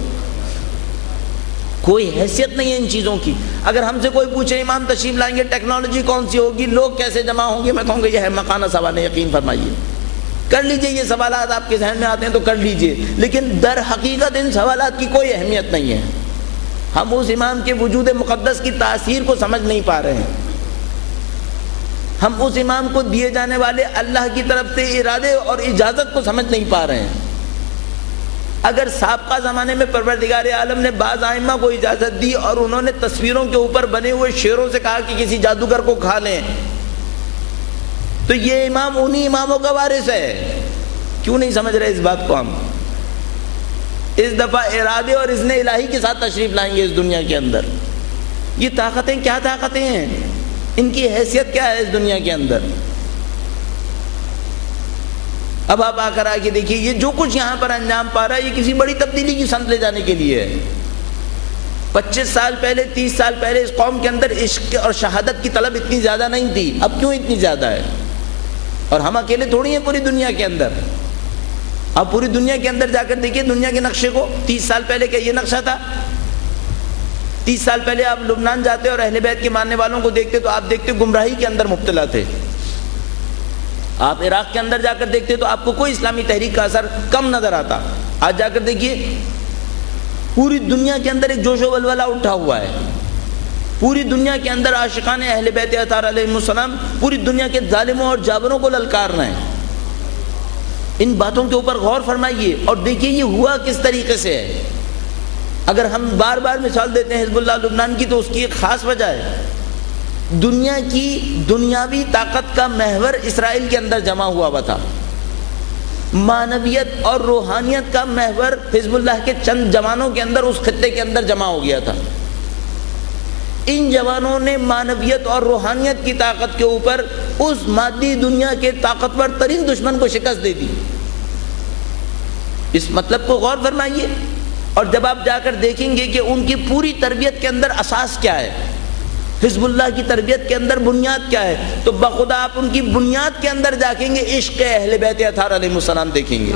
کوئی حیثیت نہیں ہے ان چیزوں کی۔ اگر ہم سے کوئی پوچھے امام تشریف لائیں گے ٹیکنالوجی کون سی ہوگی، لوگ کیسے جمع ہوں گے، میں کہوں گا یہ ہے مکانہ سوال ہے، یقین فرمائیے کر لیجئے، یہ سوالات آپ کے ذہن میں آتے ہیں تو کر لیجئے، لیکن در حقیقت ان سوالات کی کوئی اہمیت نہیں ہے۔ ہم اس امام کے وجود مقدس کی تاثیر کو سمجھ نہیں پا رہے ہیں، ہم اس امام کو دیے جانے والے اللہ کی طرف سے ارادے اور اجازت کو سمجھ نہیں پا رہے ہیں۔ اگر سابقہ زمانے میں پروردگار عالم نے بعض ائمہ کو اجازت دی اور انہوں نے تصویروں کے اوپر بنے ہوئے شیروں سے کہا کہ کسی جادوگر کو کھا لیں، تو یہ امام انہی اماموں کا وارث ہے۔ کیوں نہیں سمجھ رہے اس بات کو؟ ہم اس دفعہ ارادے اور اذن الہی کے ساتھ تشریف لائیں گے اس دنیا کے اندر۔ یہ طاقتیں کیا طاقتیں ہیں، ان کی حیثیت کیا ہے اس دنیا کے اندر؟ اب آپ آ کر آگے دیکھیے، یہ جو کچھ یہاں پر انجام پا رہا ہے یہ کسی بڑی تبدیلی کی سمت لے جانے کے لیے ہے۔ 25 سال پہلے 30 سال پہلے اس قوم کے اندر عشق اور شہادت کی طلب اتنی زیادہ نہیں تھی، اب کیوں اتنی زیادہ ہے؟ اور ہم اکیلے تھوڑی ہیں پوری دنیا کے اندر۔ آپ پوری دنیا کے اندر جا کر دیکھیے دنیا کے نقشے کو، 30 سال پہلے کیا یہ نقشہ تھا؟ 30 سال پہلے آپ لبنان جاتے اور اہل بیت کے ماننے والوں کو دیکھتے تو آپ دیکھتے گمراہی کے اندر مبتلا تھے۔ آپ عراق کے اندر جا کر دیکھتے تو آپ کو کوئی اسلامی تحریک کا اثر کم نظر آتا۔ آج جا کر دیکھیے پوری دنیا کے اندر ایک جوش و ولولہ اٹھا ہوا ہے، پوری دنیا کے اندر عاشقان اہل بیت اطہار علیہ السلام پوری دنیا کے ظالموں اور جابروں کو للکار رہے ہیں۔ ان باتوں کے اوپر غور فرمائیے اور دیکھیے یہ ہوا کس طریقے سے ہے۔ اگر ہم بار بار مثال دیتے ہیں حزب اللہ لبنان کی تو اس کی ایک خاص وجہ ہے، دنیا کی دنیاوی طاقت کا محور اسرائیل کے اندر جمع ہوا تھا، معنویت اور روحانیت کا محور حزب اللہ کے چند جوانوں کے اندر اس خطے کے اندر جمع ہو گیا تھا۔ ان جوانوں نے معنویت اور روحانیت کی طاقت کے اوپر اس مادی دنیا کے طاقتور ترین دشمن کو شکست دے دی۔ اس مطلب کو غور فرمائیے، اور جب آپ جا کر دیکھیں گے کہ ان کی پوری تربیت کے اندر اساس کیا ہے، حزب اللہ کی تربیت کے اندر بنیاد کیا ہے؟ تو بخدا آپ ان کی بنیاد کے اندر جاکیں گے عشق اہل بیت اطہار علیہ السلام دیکھیں گے.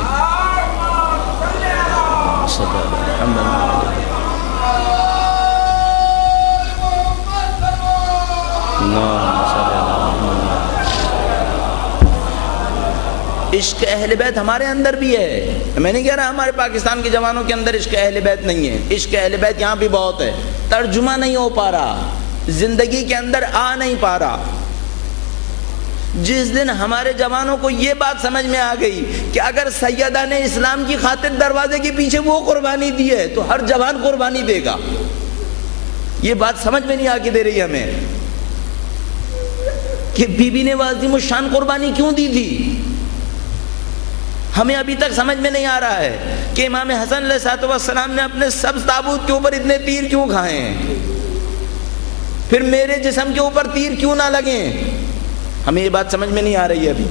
عشق اہل بیت ہمارے اندر بھی ہے. میں نہیں کہہ رہا ہمارے پاکستان کے جوانوں کے اندر عشق اہل بیت نہیں ہے. عشق اہل بیت یہاں بھی بہت ہے. ترجمہ نہیں ہو پا رہا, زندگی کے اندر آ نہیں پا رہا. جس دن ہمارے جوانوں کو یہ بات سمجھ میں آ گئی کہ اگر سیدہ نے اسلام کی خاطر دروازے کے پیچھے وہ قربانی دی ہے تو ہر جوان قربانی دے گا. یہ بات سمجھ میں نہیں آ کے دے رہی ہمیں کہ بی بی نے عظیم الشان قربانی کیوں دی تھی. ہمیں ابھی تک سمجھ میں نہیں آ رہا ہے کہ امام حسن علیہ السلام نے اپنے سبز تابوت کے اوپر اتنے تیر کیوں کھائے ہیں, پھر میرے جسم کے اوپر تیر کیوں نہ لگیں. ہمیں یہ بات سمجھ میں نہیں آ رہی ہے. ابھی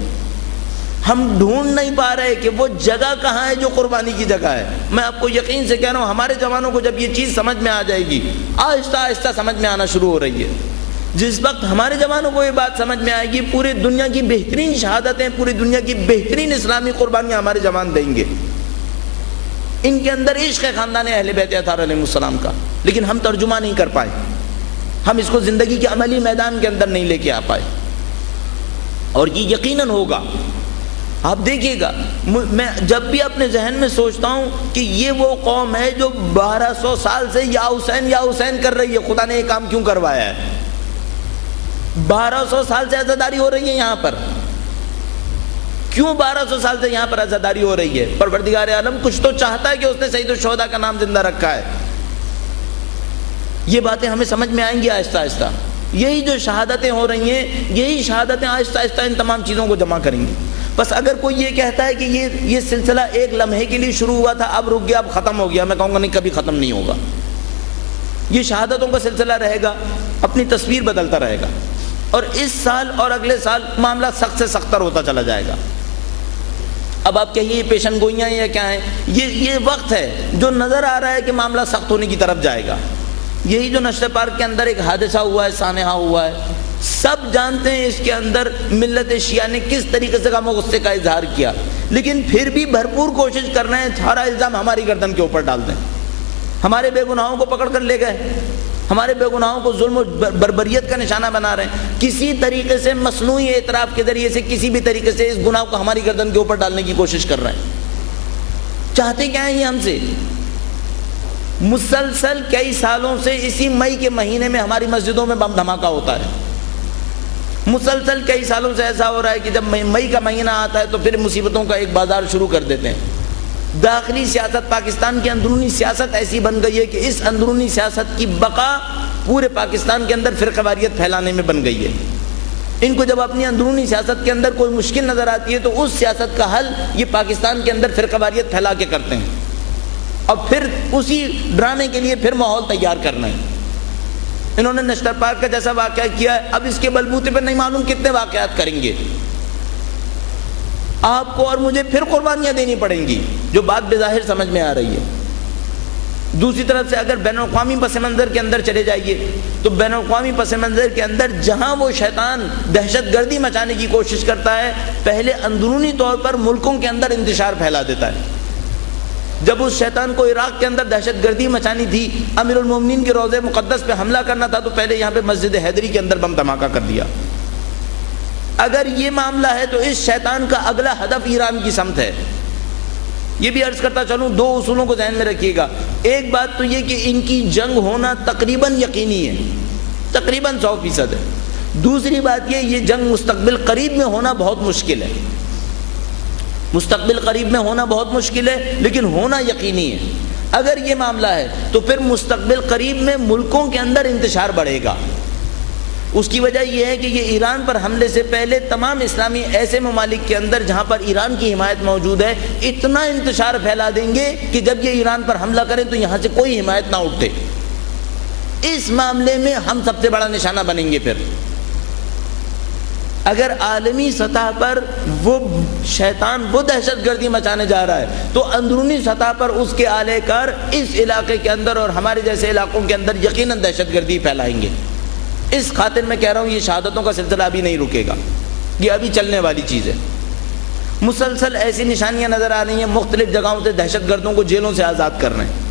ہم ڈھونڈ نہیں پا رہے کہ وہ جگہ کہاں ہے جو قربانی کی جگہ ہے. میں آپ کو یقین سے کہہ رہا ہوں ہمارے جوانوں کو جب یہ چیز سمجھ میں آ جائے گی, آہستہ آہستہ سمجھ میں آنا شروع ہو رہی ہے. جس وقت ہمارے جوانوں کو یہ بات سمجھ میں آئے گی, پورے دنیا کی بہترین شہادتیں, پوری دنیا کی بہترین اسلامی قربانیاں ہمارے جوان دیں گے. ان کے اندر عشق ہے خاندان اہل بیت اطہار علیہ السلام کا, لیکن ہم ترجمہ نہیں کر پائے, ہم اس کو زندگی کے عملی میدان کے اندر نہیں لے کے آ پائے. اور یہ یقیناً ہوگا. آپ دیکھیے گا, میں جب بھی اپنے ذہن میں سوچتا ہوں کہ یہ وہ قوم ہے جو 1200 سال سے یا حسین کر رہی ہے, خدا نے یہ کام کیوں کروایا ہے. 1200 سال سے عزاداری ہو رہی ہے یہاں پر. کیوں 1200 سال سے یہاں پر عزاداری ہو رہی ہے؟ پروردگار عالم کچھ تو چاہتا ہے کہ اس نے سید الشہداء کا نام زندہ رکھا ہے. یہ باتیں ہمیں سمجھ میں آئیں گی آہستہ آہستہ. یہی جو شہادتیں ہو رہی ہیں, یہی شہادتیں آہستہ آہستہ ان تمام چیزوں کو جمع کریں گی. بس اگر کوئی یہ کہتا ہے کہ یہ سلسلہ ایک لمحے کے لیے شروع ہوا تھا, اب رک گیا, اب ختم ہو گیا, میں کہوں گا نہیں, کبھی ختم نہیں ہوگا. یہ شہادتوں کا سلسلہ رہے گا, اپنی تصویر بدلتا رہے گا, اور اس سال اور اگلے سال معاملہ سخت سے سختر ہوتا چلا جائے گا. اب آپ کہیے یہ پیشن گوئیاں یا کیا ہیں؟ یہ وقت ہے جو نظر آ رہا ہے کہ معاملہ سخت ہونے کی طرف جائے گا. یہی جو نشر پارک کے اندر ایک حادثہ ہوا ہے, سانحہ ہوا ہے, سب جانتے ہیں اس کے اندر ملت شیعہ نے کس طریقے سے غم و غصے کا اظہار کیا, لیکن پھر بھی بھرپور کوشش کر رہے ہیں سارا الزام ہماری گردن کے اوپر ڈال دیں. ہمارے بے گناہوں کو پکڑ کر لے گئے, ہمارے بے گناہوں کو ظلم و بربریت کا نشانہ بنا رہے ہیں. کسی طریقے سے مصنوعی اعتراف کے ذریعے سے, کسی بھی طریقے سے اس گناہ کو ہماری گردن کے اوپر ڈالنے کی کوشش کر رہے ہیں. چاہتے کیا ہیں یہ ہم سے؟ مسلسل کئی سالوں سے اسی مئی کے مہینے میں ہماری مسجدوں میں بم دھماکہ ہوتا ہے. مسلسل کئی سالوں سے ایسا ہو رہا ہے کہ جب مئی کا مہینہ آتا ہے تو پھر مصیبتوں کا ایک بازار شروع کر دیتے ہیں. داخلی سیاست, پاکستان کی اندرونی سیاست ایسی بن گئی ہے کہ اس اندرونی سیاست کی بقا پورے پاکستان کے اندر فرقہ واریت پھیلانے میں بن گئی ہے. ان کو جب اپنی اندرونی سیاست کے اندر کوئی مشکل نظر آتی ہے تو اس سیاست کا حل یہ پاکستان کے اندر فرقہ واریت پھیلا کے کرتے ہیں, اور پھر اسی ڈرامے کے لیے پھر ماحول تیار کرنا ہے. انہوں نے نشتر پارک کا جیسا واقعہ کیا ہے, اب اس کے بلبوتے پر نہیں معلوم کتنے واقعات کریں گے. آپ کو اور مجھے پھر قربانیاں دینی پڑیں گی, جو بات بظاہر سمجھ میں آ رہی ہے. دوسری طرف سے اگر بین الاقوامی پس منظر کے اندر چلے جائیے تو بین الاقوامی پس منظر کے اندر جہاں وہ شیطان دہشت گردی مچانے کی کوشش کرتا ہے, پہلے اندرونی طور پر ملکوں کے اندر انتشار پھیلا دیتا ہے. جب اس شیطان کو عراق کے اندر دہشت گردی مچانی تھی, امیر المومنین کے روضہ مقدس پہ حملہ کرنا تھا, تو پہلے یہاں پہ مسجد حیدری کے اندر بم دھماکہ کر دیا. اگر یہ معاملہ ہے تو اس شیطان کا اگلا ہدف ایران کی سمت ہے. یہ بھی عرض کرتا چلوں, دو اصولوں کو ذہن میں رکھیے گا. ایک بات تو یہ کہ ان کی جنگ ہونا تقریباً یقینی ہے, تقریباً 100% ہے. دوسری بات یہ جنگ مستقبل قریب میں ہونا بہت مشکل ہے. مستقبل قریب میں ہونا بہت مشکل ہے, لیکن ہونا یقینی ہے. اگر یہ معاملہ ہے تو پھر مستقبل قریب میں ملکوں کے اندر انتشار بڑھے گا. اس کی وجہ یہ ہے کہ یہ ایران پر حملے سے پہلے تمام اسلامی ایسے ممالک کے اندر جہاں پر ایران کی حمایت موجود ہے, اتنا انتشار پھیلا دیں گے کہ جب یہ ایران پر حملہ کریں تو یہاں سے کوئی حمایت نہ اٹھے. اس معاملے میں ہم سب سے بڑا نشانہ بنیں گے. پھر اگر عالمی سطح پر وہ شیطان وہ دہشت گردی مچانے جا رہا ہے, تو اندرونی سطح پر اس کے اعلی کار اس علاقے کے اندر اور ہمارے جیسے علاقوں کے اندر یقیناً دہشت گردی پھیلائیں گے. اس خاطر میں کہہ رہا ہوں یہ شہادتوں کا سلسلہ ابھی نہیں رکے گا، یہ ابھی چلنے والی چیز ہے۔ مسلسل ایسی نشانیاں نظر آ رہی ہیں، مختلف جگہوں سے دہشت گردوں کو جیلوں سے آزاد کر رہے ہیں۔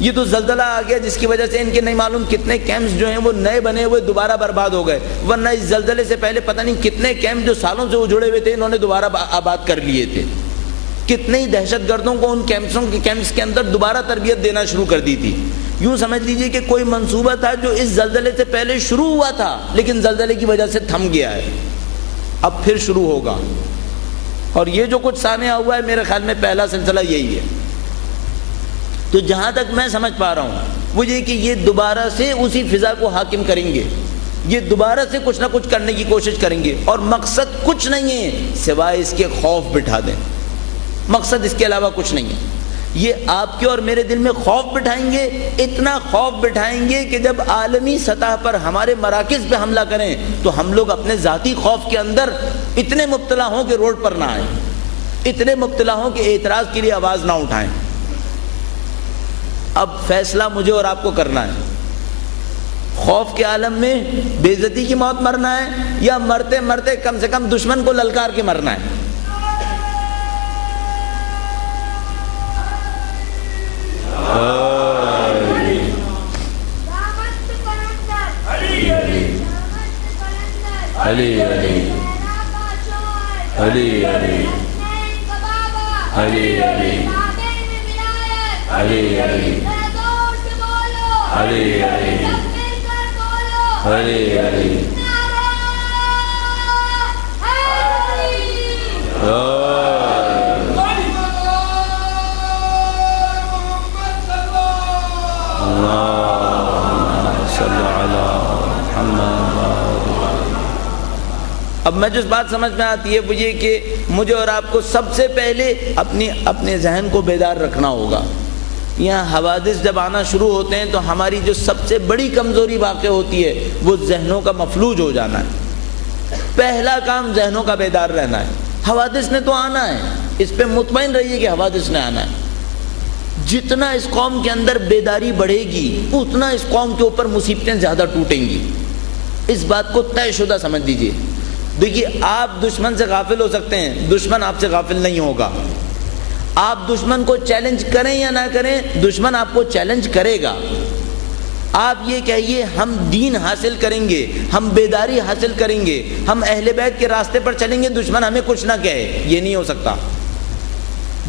یہ تو زلزلہ آ گیا جس کی وجہ سے ان کے نہیں معلوم کتنے کیمپس جو ہیں وہ نئے بنے ہوئے دوبارہ برباد ہو گئے، ورنہ اس زلزلے سے پہلے پتہ نہیں کتنے کیمپ جو سالوں سے اجڑے ہوئے تھے انہوں نے دوبارہ آباد کر لیے تھے۔ کتنے ہی دہشت گردوں کو ان کیمپس کے اندر دوبارہ تربیت دینا شروع کر دی تھی۔ یوں سمجھ لیجئے کہ کوئی منصوبہ تھا جو اس زلزلے سے پہلے شروع ہوا تھا لیکن زلزلے کی وجہ سے تھم گیا ہے، اب پھر شروع ہوگا۔ اور یہ جو کچھ سانحہ ہوا ہے میرے خیال میں پہلا سلسلہ یہی ہے۔ تو جہاں تک میں سمجھ پا رہا ہوں وہ یہ کہ یہ دوبارہ سے اسی فضا کو حاکم کریں گے، یہ دوبارہ سے کچھ نہ کچھ کرنے کی کوشش کریں گے، اور مقصد کچھ نہیں ہے سوائے اس کے خوف بٹھا دیں، مقصد اس کے علاوہ کچھ نہیں ہے۔ یہ آپ کے اور میرے دل میں خوف بٹھائیں گے، اتنا خوف بٹھائیں گے کہ جب عالمی سطح پر ہمارے مراکز پہ حملہ کریں تو ہم لوگ اپنے ذاتی خوف کے اندر اتنے مبتلا ہوں کہ روڈ پر نہ آئیں، اتنے مبتلا ہوں کہ اعتراض کے لیے آواز نہ اٹھائیں۔ اب فیصلہ مجھے اور آپ کو کرنا ہے، خوف کے عالم میں بے عزتی کی موت مرنا ہے یا مرتے مرتے کم سے کم دشمن کو للکار کے مرنا ہے۔ علی علی علی علی علی علی علی علی علی علی علی اب میں جس بات سمجھ میں آتی ہے وہ یہ کہ مجھے اور آپ کو سب سے پہلے اپنے ذہن کو بیدار رکھنا ہوگا۔ یہاں حوادث جب آنا شروع ہوتے ہیں تو ہماری جو سب سے بڑی کمزوری واقع ہوتی ہے وہ ذہنوں کا مفلوج ہو جانا ہے۔ پہلا کام ذہنوں کا بیدار رہنا ہے۔ حوادث نے تو آنا ہے، اس پہ مطمئن رہیے کہ حوادث نے آنا ہے۔ جتنا اس قوم کے اندر بیداری بڑھے گی اتنا اس قوم کے اوپر مصیبتیں زیادہ ٹوٹیں گی، اس بات کو طے شدہ سمجھ لیجیے۔ دیکھیے آپ دشمن سے غافل ہو سکتے ہیں، دشمن آپ سے غافل نہیں ہوگا۔ آپ دشمن کو چیلنج کریں یا نہ کریں دشمن آپ کو چیلنج کرے گا۔ آپ یہ کہیے ہم دین حاصل کریں گے، ہم بیداری حاصل کریں گے، ہم اہل بیت کے راستے پر چلیں گے، دشمن ہمیں کچھ نہ کہے، یہ نہیں ہو سکتا۔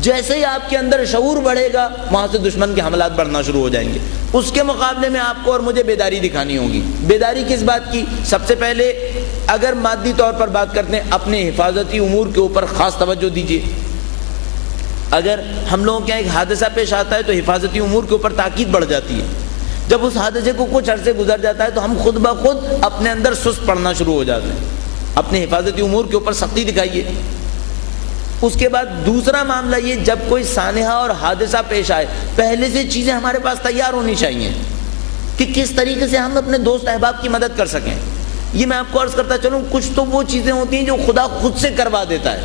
جیسے ہی آپ کے اندر شعور بڑھے گا وہاں سے دشمن کے حملات بڑھنا شروع ہو جائیں گے۔ اس کے مقابلے میں آپ کو اور مجھے بیداری دکھانی ہوگی۔ بیداری کس بات کی؟ سب سے پہلے اگر مادی طور پر بات کرتے ہیں اپنے حفاظتی امور کے اوپر خاص توجہ دیجیے۔ اگر ہم لوگوں کے ایک حادثہ پیش آتا ہے تو حفاظتی امور کے اوپر تاکید بڑھ جاتی ہے۔ جب اس حادثے کو کچھ عرصے گزر جاتا ہے تو ہم خود بخود اپنے اندر سست پڑنا شروع ہو جاتے ہیں۔ اپنے حفاظتی امور کے اوپر سختی دکھائیے۔ اس کے بعد دوسرا معاملہ یہ جب کوئی سانحہ اور حادثہ پیش آئے پہلے سے چیزیں ہمارے پاس تیار ہونی چاہیے کہ کس طریقے سے ہم اپنے دوست احباب کی مدد کر سکیں۔ یہ میں آپ کو عرض کرتا چلوں کچھ تو وہ چیزیں ہوتی ہیں جو خدا خود سے کروا دیتا ہے۔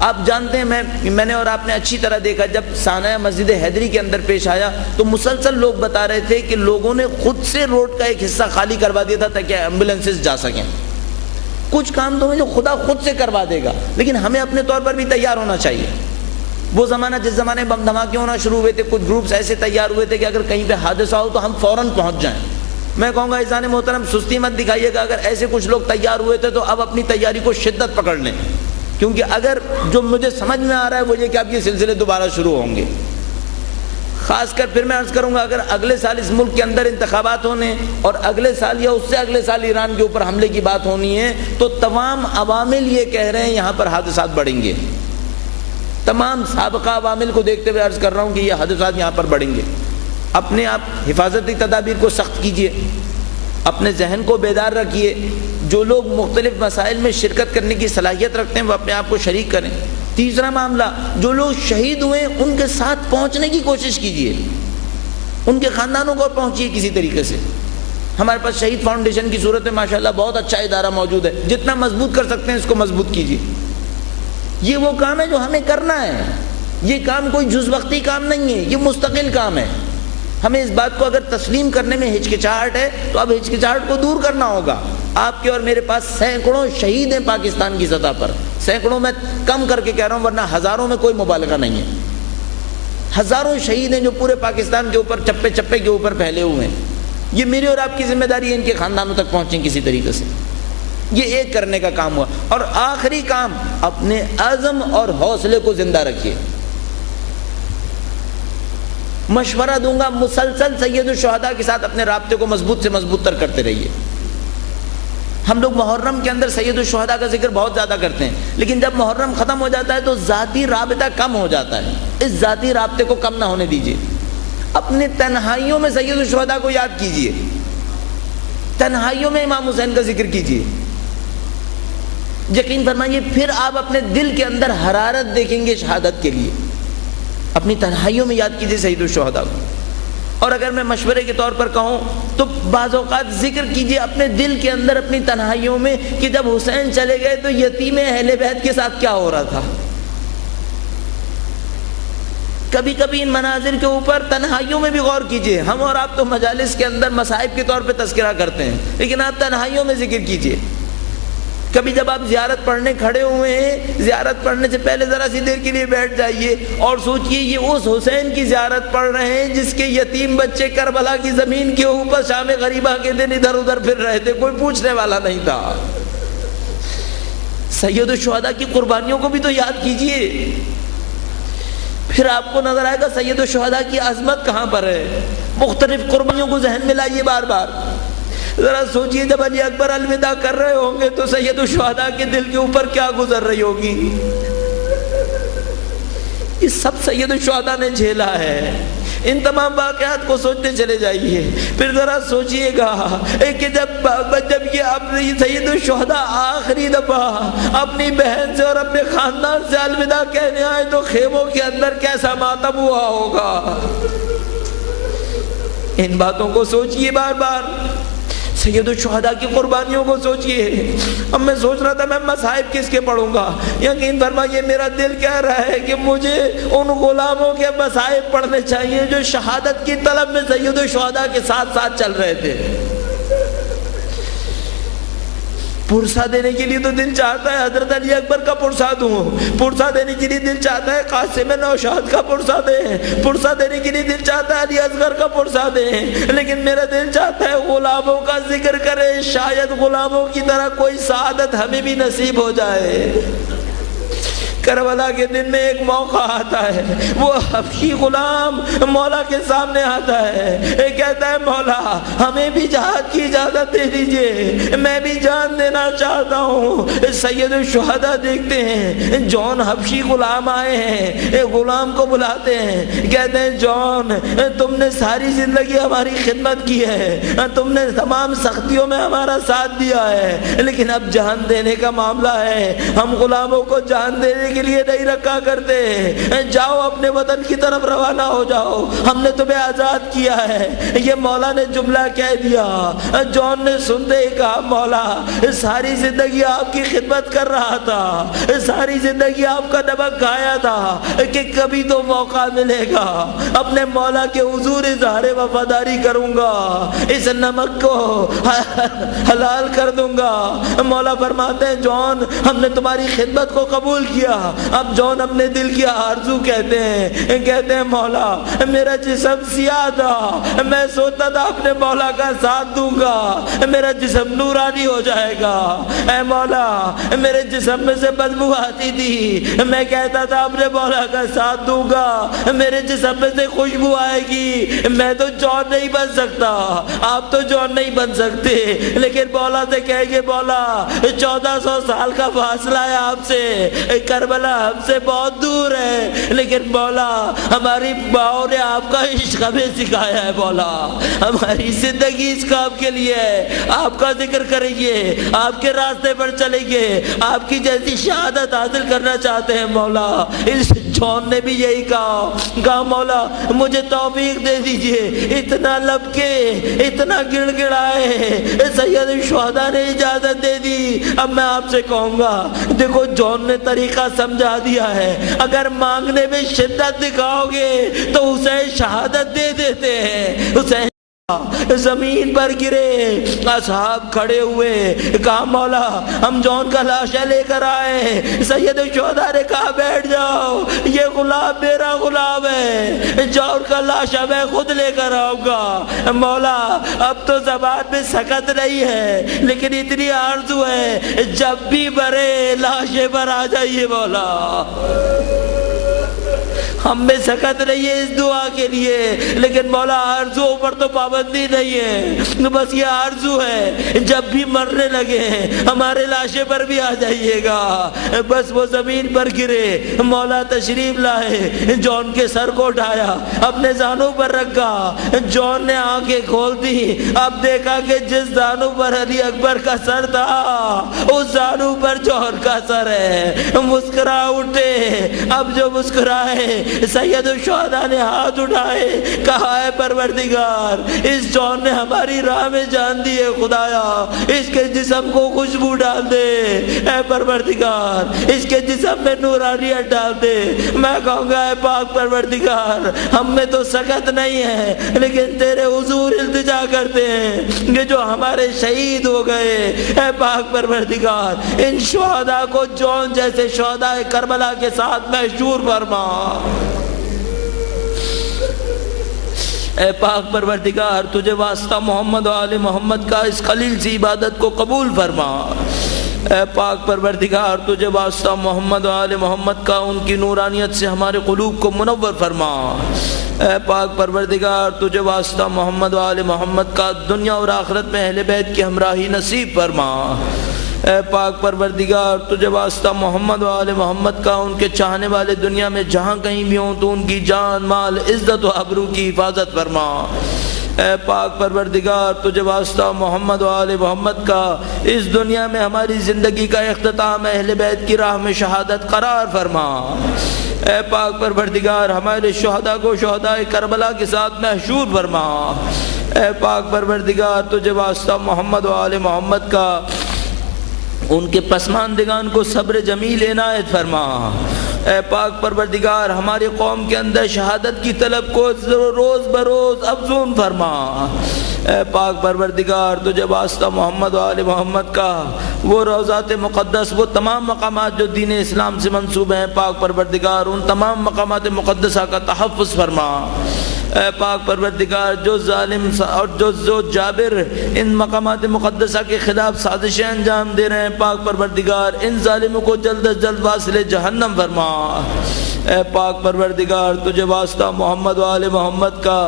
آپ جانتے ہیں میں نے اور آپ نے اچھی طرح دیکھا جب سانحہ مسجد حیدری کے اندر پیش آیا تو مسلسل لوگ بتا رہے تھے کہ لوگوں نے خود سے روڈ کا ایک حصہ خالی کروا دیا تھا تاکہ ایمبولینسز جا سکیں۔ کچھ کام تو جو خدا خود سے کروا دے گا لیکن ہمیں اپنے طور پر بھی تیار ہونا چاہیے۔ وہ زمانہ جس زمانے بم دھماکے ہونا شروع ہوئے تھے کچھ گروپس ایسے تیار ہوئے تھے کہ اگر کہیں پہ حادثہ ہو تو ہم فوراً پہنچ جائیں۔ میں کہوں گا عزیزان محترم سستی مت دکھائیے گا، اگر ایسے کچھ لوگ تیار ہوئے تھے تو اب اپنی تیاری کو شدت پکڑ لیں، کیونکہ اگر جو مجھے سمجھ میں آ رہا ہے وہ یہ کہ اب یہ سلسلے دوبارہ شروع ہوں گے۔ خاص کر پھر میں عرض کروں گا اگر اگلے سال اس ملک کے اندر انتخابات ہونے اور اگلے سال یا اس سے اگلے سال ایران کے اوپر حملے کی بات ہونی ہے تو تمام عوامل یہ کہہ رہے ہیں یہاں پر حادثات بڑھیں گے۔ تمام سابقہ عوامل کو دیکھتے ہوئے عرض کر رہا ہوں کہ یہ حادثات یہاں پر بڑھیں گے۔ اپنے آپ حفاظتی تدابیر کو سخت کیجیے، اپنے ذہن کو بیدار رکھیے۔ جو لوگ مختلف مسائل میں شرکت کرنے کی صلاحیت رکھتے ہیں وہ اپنے آپ کو شریک کریں۔ تیسرا معاملہ جو لوگ شہید ہوئے ان کے ساتھ پہنچنے کی کوشش کیجیے، ان کے خاندانوں کو پہنچیے کسی طریقے سے۔ ہمارے پاس شہید فاؤنڈیشن کی صورت میں ماشاءاللہ بہت اچھا ادارہ موجود ہے، جتنا مضبوط کر سکتے ہیں اس کو مضبوط کیجیے۔ یہ وہ کام ہے جو ہمیں کرنا ہے، یہ کام کوئی جز وقتی کام نہیں ہے، یہ مستقل کام ہے۔ ہمیں اس بات کو اگر تسلیم کرنے میں ہچکچاہٹ ہے تو اب ہچکچاہٹ کو دور کرنا ہوگا. آپ کے اور میرے پاس سینکڑوں شہید ہیں پاکستان کی سطح پر, سینکڑوں میں کم کر کے کہہ رہا ہوں, ورنہ ہزاروں میں کوئی مبالغہ نہیں ہے. ہزاروں شہید ہیں جو پورے پاکستان کے اوپر چپے چپے کے اوپر پھیلے ہوئے ہیں. یہ میری اور آپ کی ذمہ داری ہے ان کے خاندانوں تک پہنچیں کسی طریقے سے. یہ ایک کرنے کا کام ہوا. اور آخری کام, اپنے عزم اور حوصلے کو زندہ رکھیے. مشورہ دوں گا, مسلسل سید الشہداء کے ساتھ اپنے رابطے کو مضبوط سے مضبوط تر کرتے رہیے. ہم لوگ محرم کے اندر سید الشہداء کا ذکر بہت زیادہ کرتے ہیں, لیکن جب محرم ختم ہو جاتا ہے تو ذاتی رابطہ کم ہو جاتا ہے. اس ذاتی رابطے کو کم نہ ہونے دیجیے. اپنے تنہائیوں میں سید الشہداء کو یاد کیجیے, تنہائیوں میں امام حسین کا ذکر کیجیے. یقین فرمائیے پھر آپ اپنے دل کے اندر حرارت دیکھیں گے شہادت کے لیے. اپنی تنہائیوں میں یاد کیجیے سید الشہداء کو. اور اگر میں مشورے کے طور پر کہوں تو بعض اوقات ذکر کیجیے اپنے دل کے اندر, اپنی تنہائیوں میں, کہ جب حسین چلے گئے تو یتیم اہل بیت کے ساتھ کیا ہو رہا تھا. کبھی کبھی ان مناظر کے اوپر تنہائیوں میں بھی غور کیجیے. ہم اور آپ تو مجالس کے اندر مصائب کے طور پہ تذکرہ کرتے ہیں, لیکن آپ تنہائیوں میں ذکر کیجیے. کبھی جب آپ زیارت پڑھنے کھڑے ہوئے ہیں, زیارت پڑھنے سے پہلے ذرا سی دیر کے لیے بیٹھ جائیے اور سوچئے یہ اس حسین کی زیارت پڑھ رہے ہیں جس کے یتیم بچے کربلا کی زمین کے اوپر شام غریبہ کے دن ادھر ادھر پھر رہے تھے, کوئی پوچھنے والا نہیں تھا. سید الشہداء کی قربانیوں کو بھی تو یاد کیجئے. پھر آپ کو نظر آئے گا سید الشہداء کی عظمت کہاں پر ہے. مختلف قربانیوں کو ذہن میں لائیے بار بار. ذرا سوچئے جب علی اکبر الوداع کر رہے ہوں گے تو سید الشہداء کے دل کے اوپر کیا گزر رہی ہوگی. یہ سب سید الشہداء نے جھیلا ہے. ان تمام واقعات کو سوچتے چلے جائیے. پھر ذرا سوچئے گا کہ جب یہ سید الشہداء آخری دفعہ اپنی بہن سے اور اپنے خاندان سے الوداع کہنے آئے تو خیموں کے اندر کیسا ماتم ہوا ہوگا. ان باتوں کو سوچئے بار بار. سید الشہداء کی قربانیوں کو سوچئے. اب میں سوچ رہا تھا میں مصائب کس کے پڑھوں گا. یقین فرمائیے میرا دل کہہ رہا ہے کہ مجھے ان غلاموں کے مصائب پڑھنے چاہیے جو شہادت کی طلب میں سید الشہداء کے ساتھ ساتھ چل رہے تھے. پرسہ دینے کے لیے تو دل چاہتا ہے حضرت علی اکبر کا پرسہ دوں, پرسہ دینے کے لیے دل چاہتا ہے قاسم نوشاد کا پرسہ دیں, پرسہ دینے کے لیے دل چاہتا ہے علی اصغر کا پرسہ دیں, لیکن میرا دل چاہتا ہے غلاموں کا ذکر کرے. شاید غلاموں کی طرح کوئی سعادت ہمیں بھی نصیب ہو جائے. کربلا کے دن میں ایک موقع آتا ہے, وہ حبشی غلام مولا کے سامنے آتا ہے, کہتا ہے مولا ہمیں بھی جہاد کی اجازت دے دیجئے, میں بھی جان دینا چاہتا ہوں. سید الشہداء دیکھتے ہیں جون حبشی غلام آئے ہیں, ایک غلام کو بلاتے ہیں, کہتے ہیں جون تم نے ساری زندگی ہماری خدمت کی ہے, تم نے تمام سختیوں میں ہمارا ساتھ دیا ہے, لیکن اب جان دینے کا معاملہ ہے. ہم غلاموں کو جان دینے کے لیے نہیں رکھا کرتے, جاؤ اپنے وطن کی طرف روانہ ہو جاؤ, ہم نے تمہیں آزاد کیا ہے. یہ مولا نے جملہ کہہ دیا. جون نے سنتے ہی کہا مولا ساری زندگی آپ کی خدمت کر رہا تھا, ساری زندگی آپ کا نمک کھایا تھا, کہ کبھی تو موقع ملے گا اپنے مولا کے حضور اظہار وفاداری کروں گا, اس نمک کو حلال کر دوں گا. مولا فرماتے ہیں جون ہم نے تمہاری خدمت کو قبول کیا. اب جون اپنے دل کی آرزو کہتے ہیں مولا میرا جسم سیاہ تھا, میں سوچتا تھا اپنے مولا کا ساتھ دوں گا, میرا جسم نورانی ہو جائے گا. اے مولا میرے جسم میں سے بدبو آتی تھی, میں کہتا تھا اپنے مولا کا ساتھ دوں گا, میرے جسم میں سے خوشبو آئے گی. میں تو جون نہیں بن سکتا, آپ تو جون نہیں بن سکتے, لیکن مولا سے کہیں گے مولا 1400 سال کا فاصلہ ہے آپ سے, کربلا ہم سے بہت دور ہے, لیکن مولا ہماری ماؤں نے آپ کا عشق ہمیں سکھایا ہے. مولا ہماری زندگی اس کام کے لیے ہے, آپ کا ذکر کریں گے, آپ کے راستے پر چلیں گے, آپ کی جیسی شہادت حاصل کرنا چاہتے ہیں. مولا اس جون نے بھی یہی کہا مولا مجھے توفیق دے دیجئے. اتنا لب کے اتنا گڑ گڑائے, سید الشہداء نے اجازت دے دی. اب میں آپ سے کہوں گا دیکھو جون نے طریقہ سمجھا دیا ہے, اگر مانگنے میں شدت دکھاؤ گے تو اسے شہادت دے دیتے ہیں, زمین پر گرے، اصحاب کھڑے ہوئے، کہا مولا ہم جون کا لاشا لے کر آئے۔ سید الشہداء نے کہا بیٹھ جاؤ، یہ غلام میرا غلام ہے، جون کا لاشا میں خود لے کر آؤں گا۔ مولا اب تو زبان میں سکت نہیں ہے، لیکن اتنی آرزو ہے جب بھی مرے لاشے پر آ جائیے مولا۔ ہم میں سکت نہیں ہے اس دعا کے لیے، لیکن مولا آرزو پر تو پابندی نہیں ہے، بس یہ آرزو ہے جب بھی مرنے لگے ہمارے لاشے پر بھی آ جائیے گا۔ بس وہ زمین پر گرے، مولا تشریف لائے، جون کے سر کو اٹھایا، اپنے زانوں پر رکھا، جون نے آنکھیں کھول دی، اب دیکھا کہ جس زانوں پر علی اکبر کا سر تھا اس زانوں پر جون کا سر ہے۔ مسکرا اٹھے، اب جو مسکرائے، سید الشہداء نے ہاتھ اٹھائے، کہا اے پروردگار اس جون نے ہماری راہ میں جان دی ہے، خدایا اس کے جسم کو خوشبو ڈال دے، اے پروردگار اس کے جسم میں نورانیت ڈال دے۔ میں کہوں گا اے پاک پروردگار ہم میں تو سکت نہیں ہے، لیکن تیرے حضور التجا کرتے ہیں کہ جو ہمارے شہید ہو گئے، اے پاک پروردگار ان شہداء کو جون جیسے شہداء کربلا کے ساتھ محشور فرما۔ اے پاک پروردگار تجھے واسطہ محمد و آل محمد کا اس خلیل سی عبادت کو قبول فرما۔ اے پاک پروردگار تجھے واسطہ محمد و آل محمد کا ان کی نورانیت سے ہمارے قلوب کو منور فرما۔ اے پاک پروردگار تجھے واسطہ محمد و آل محمد کا دنیا اور آخرت میں اہل بیت کی ہمراہی نصیب فرما۔ اے پاک پروردگار تجھے واسطہ محمد و آل محمد کا ان کے چاہنے والے دنیا میں جہاں کہیں بھی ہوں تو ان کی جان مال عزت و آبرو کی حفاظت فرما۔ اے پاک پروردگار تجھے واسطہ محمد و آل محمد کا اس دنیا میں ہماری زندگی کا اختتام اہل بیت کی راہ میں شہادت قرار فرما۔ اے پاک پروردگار ہمارے شہداء کو شہداء کربلا کے ساتھ محشور فرما۔ اے پاک پروردگار تجھے واسطہ محمد و آل محمد کا ان کے پسماندگان کو صبر جمیل عنایت فرما۔ اے پاک پروردگار ہماری قوم کے اندر شہادت کی طلب کو روز بروز افزون فرما۔ اے پاک پروردگار تجھے واسطہ محمد و آل محمد کا وہ روضات مقدس، وہ تمام مقامات جو دین اسلام سے منسوب ہیں، پاک پروردگار ان تمام مقامات مقدسہ کا تحفظ فرما۔ اے پاک پروردگار جو ظالم اور جو جابر ان مقامات مقدسہ کے خلاف سازشیں انجام دے رہے ہیں، پاک پروردگار ان ظالموں کو جلد از جلد واصل جہنم فرما۔ اے پاک پروردگار تجھے واسطہ محمد و آل محمد کا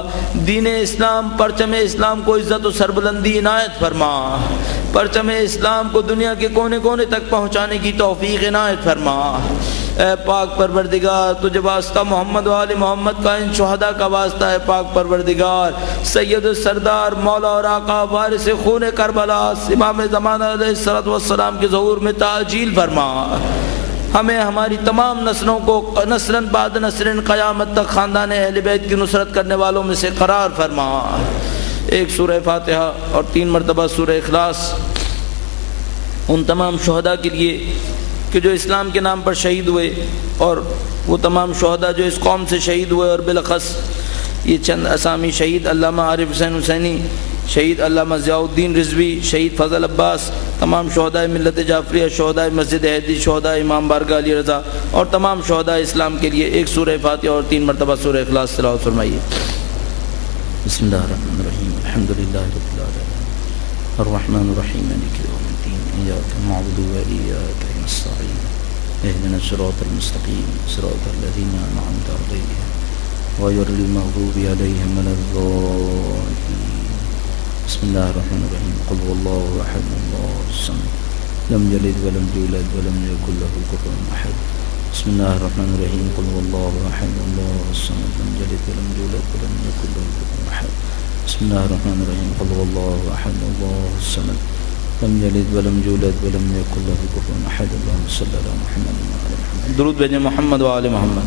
دین اسلام، پرچم اسلام کو عزت و سربلندی عنایت فرما۔ پرچم اسلام کو دنیا کے کونے کونے تک پہنچانے کی توفیق عنایت فرما۔ اے پاک پروردگار تجھے واسطہ محمد و آل محمد کا ان شہداء کا واسطہ ہے، پاک پروردگار سید السردار مولا اور آقا وارث خون کربلا امام زمانہ علیہ السلام کے ظہور میں تعجیل فرما۔ ہمیں ہماری تمام نسلوں کو نسلاً بعد نسلاً قیامت تک خاندان اہل بیت کی نصرت کرنے والوں میں سے قرار فرما۔ ایک سورہ فاتحہ اور 3 مرتبہ سورہ اخلاص ان تمام شہداء کے لیے کہ جو اسلام کے نام پر شہید ہوئے، اور وہ تمام شہداء جو اس قوم سے شہید ہوئے، اور بالاخص یہ چند اسامی شہید علامہ عارف حسین حسینی، شہید علامہ ضیاء الدین رضوی، شہید فضل عباس، تمام شہداء ملت جعفریہ، شہداء مسجد حیدی، شہداء امام بارگاہ علی رضا اور تمام شہداء اسلام کے لیے ایک سورہ فاتحہ اور 3 مرتبہ سورہ اخلاص تلاوت فرمائیے۔ بسم اللہ الرحمن الرحیم، الحمدللہ رب العالمین، الرحمن الرحیم، مالک یوم الدین، ایاک نعبد و ایاک نستعین، اهدنا الصراط المستقیم، صراط الذین انعمت علیہم غیر المغضوب علیہم ولا الضالین۔ بسم اللہ الرحمن الرحیم، قل هو اللہ احد اللہ الصمد لم یلد ولم یولد ولم یکن له کفوا احد۔ بسم اللہ الرحمن الرحیم، قل هو اللہ احد اللہ الصمد لم یلد ولم یولد ولم یکن له کفوا احد۔ بسم اللہ الرحمن الرحیم، قل هو اللہ احد اللہ الصمد لم یلد ولم یولد ولم یکن له کفوا احد۔ اللهم صل علی محمد و علی محمد۔ درود بھیجیں محمد و آل محمد۔